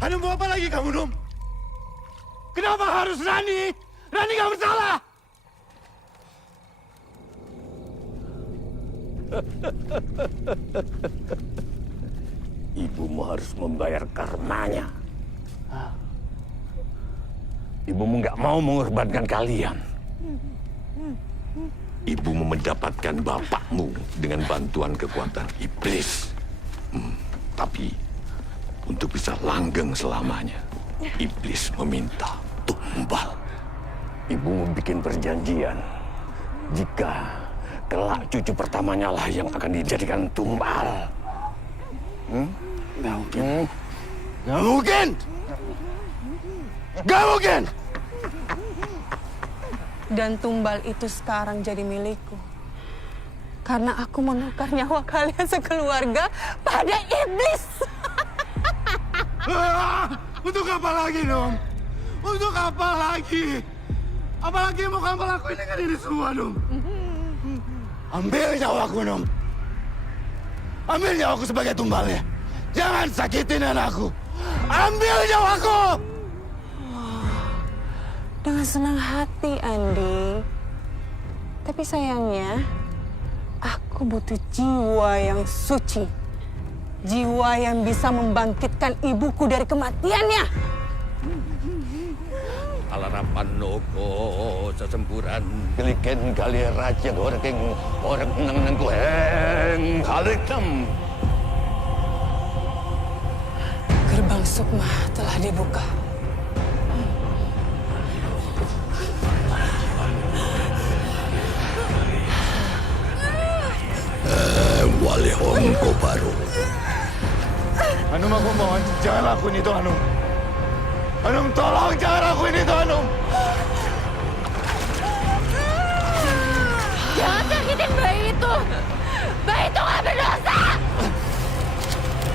Hanum, mau apa lagi kamu, Num? Kenapa harus Rani? Rani gak bersalah! Ibumu harus membayar karmanya. Ibumu gak mau mengorbankan kalian. Ibumu mendapatkan bapakmu dengan bantuan kekuatan iblis. Tapi untuk bisa langgeng selamanya, iblis meminta tumbal. Ibumu bikin perjanjian. Jika kelak cucu pertamanya lah yang akan dijadikan tumbal. Nggak mungkin. Nggak mungkin! Nggak mungkin! Dan tumbal itu sekarang jadi milikku. Karena aku menukar nyawa kalian sekeluarga pada iblis. Untuk apa lagi, Num? Untuk apa lagi? Apalagi yang mau kamu lakuin dengan ini semua, Num? Ambil nyawaku, Num. Ambil nyawaku sebagai tumbalnya. Jangan sakitin anakku. Ambil nyawaku! Dengan senang hati, Andi. Tapi sayangnya, aku butuh jiwa yang suci. Jiwa yang bisa membangkitkan ibuku dari kematiannya. Alarapan noko sesemburan keliken kali raja orang nang kueng halikem. Gerbang sukma telah dibuka. Wali Hongko baru. Hanum, aku mohon, jangan lakuin itu, Hanum. Hanum, tolong jangan lakuin itu, Hanum. Jangan sakitin bayi itu. Bayi itu gak berdosa.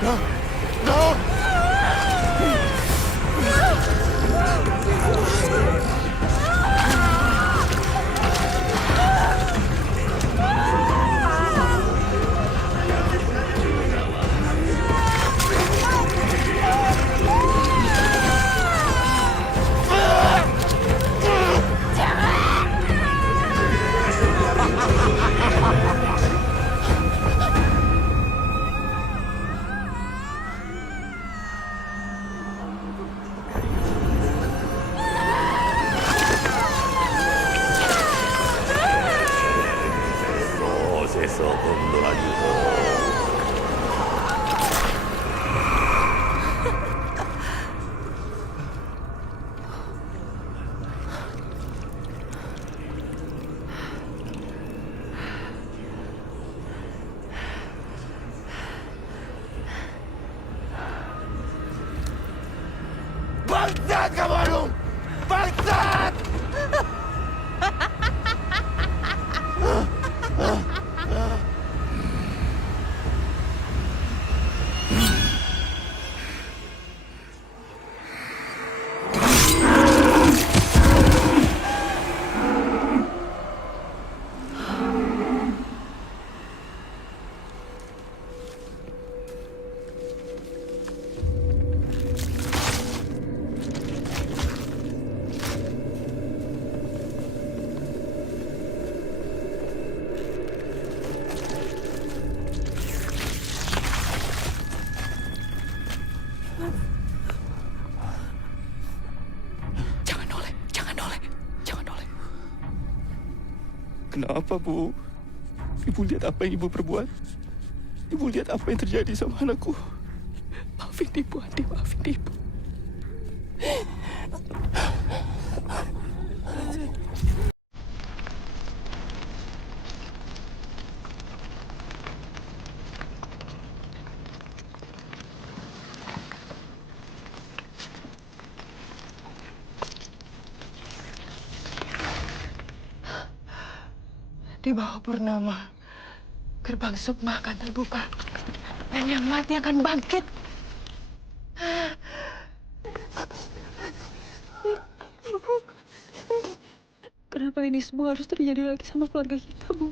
No. Bangsat kamu, Hanum! Bangsat! Kenapa, Bu? Ibu lihat apa yang Ibu perbuat? Ibu lihat apa yang terjadi sama anakku? Maafin Ibu, Andi. Maafin Ibu. Di bawah purnama, gerbang sukma akan terbuka. Dan yang mati akan bangkit. Kenapa ini semua harus terjadi lagi sama keluarga kita, Bu?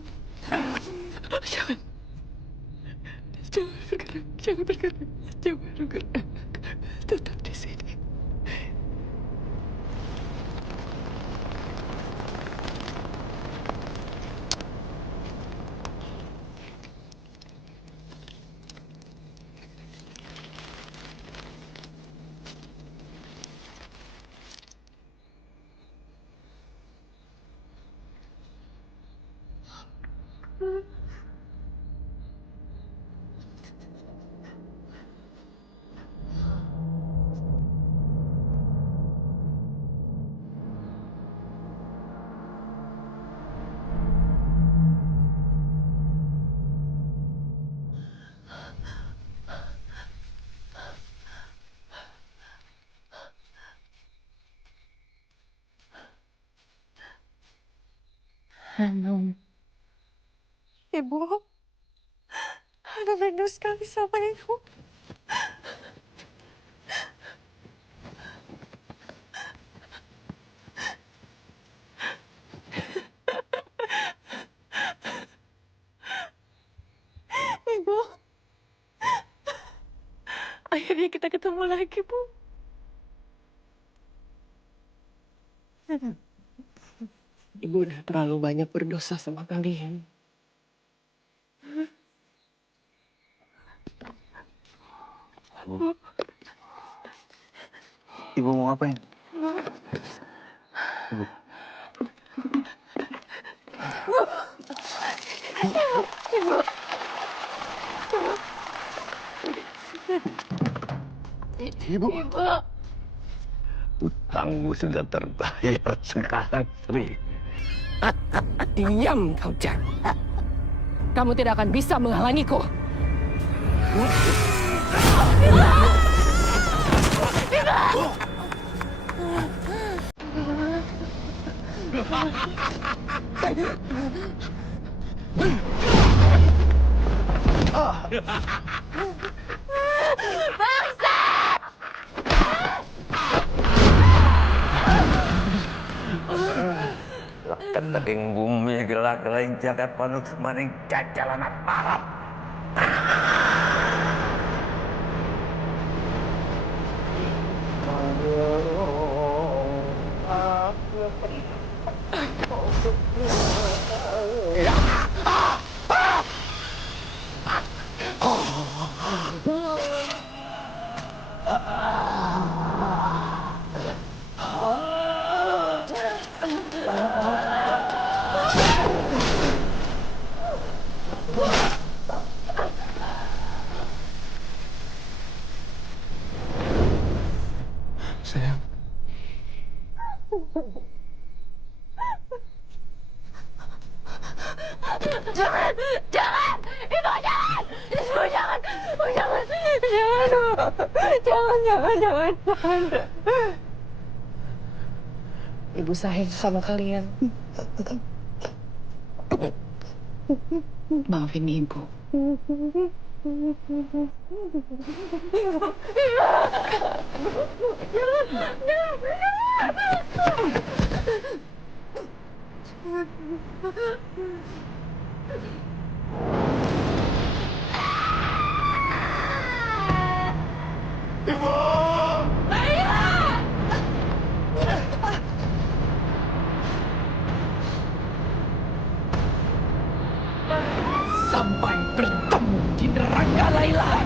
Jangan. Jangan bergerak. Jangan bergerak. Jangan bergerak. Tetap di sini. Ibu, Ana rindu sekali sama Ibu. Ibu, akhirnya kita ketemu lagi, Bu. Ibu udah terlalu banyak berdosa sama kalian. Ibu mau ngapain? Ibu. Hutangmu sudah terbayar sekarang, Sri. Diam kau, Jan. Kamu tidak akan bisa menghalangiku. Keting bumi gelak lain jagat panut maning cacalan parap. Sayang. Jangan! Jangan! Ibu jangan! Ibu jangan! Ibu jangan! Jangan! Jangan! Ibu sayang sama kalian. Maafin Ibu. Sampai bertemu di neraka Laila.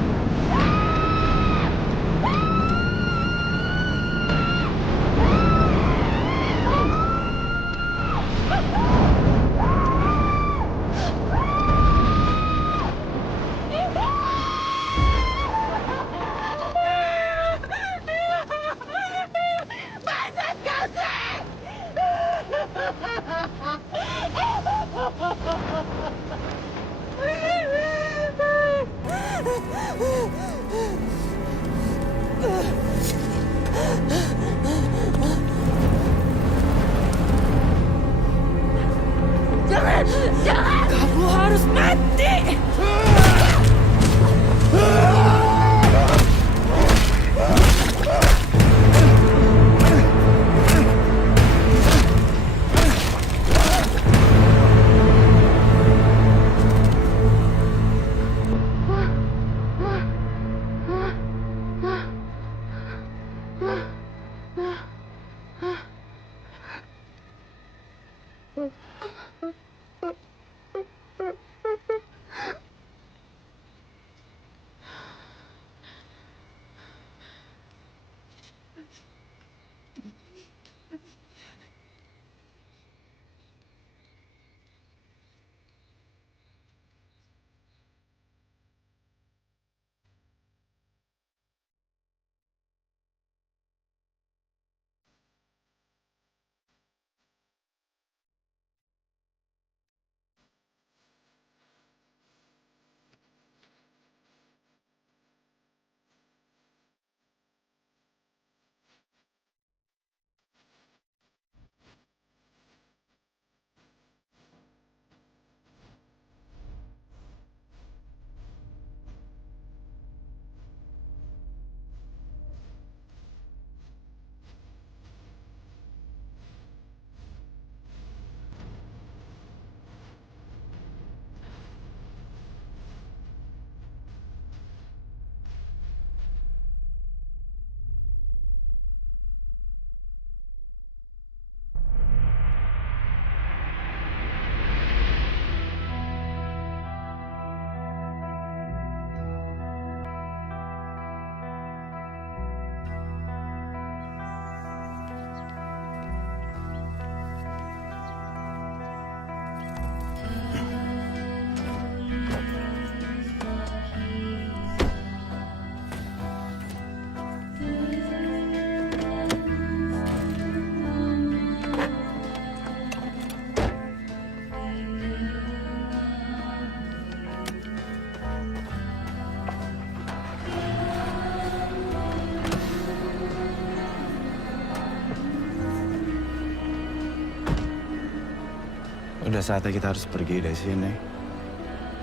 Sudah saatnya kita harus pergi dari sini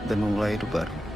dan memulai hidup baru.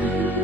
you.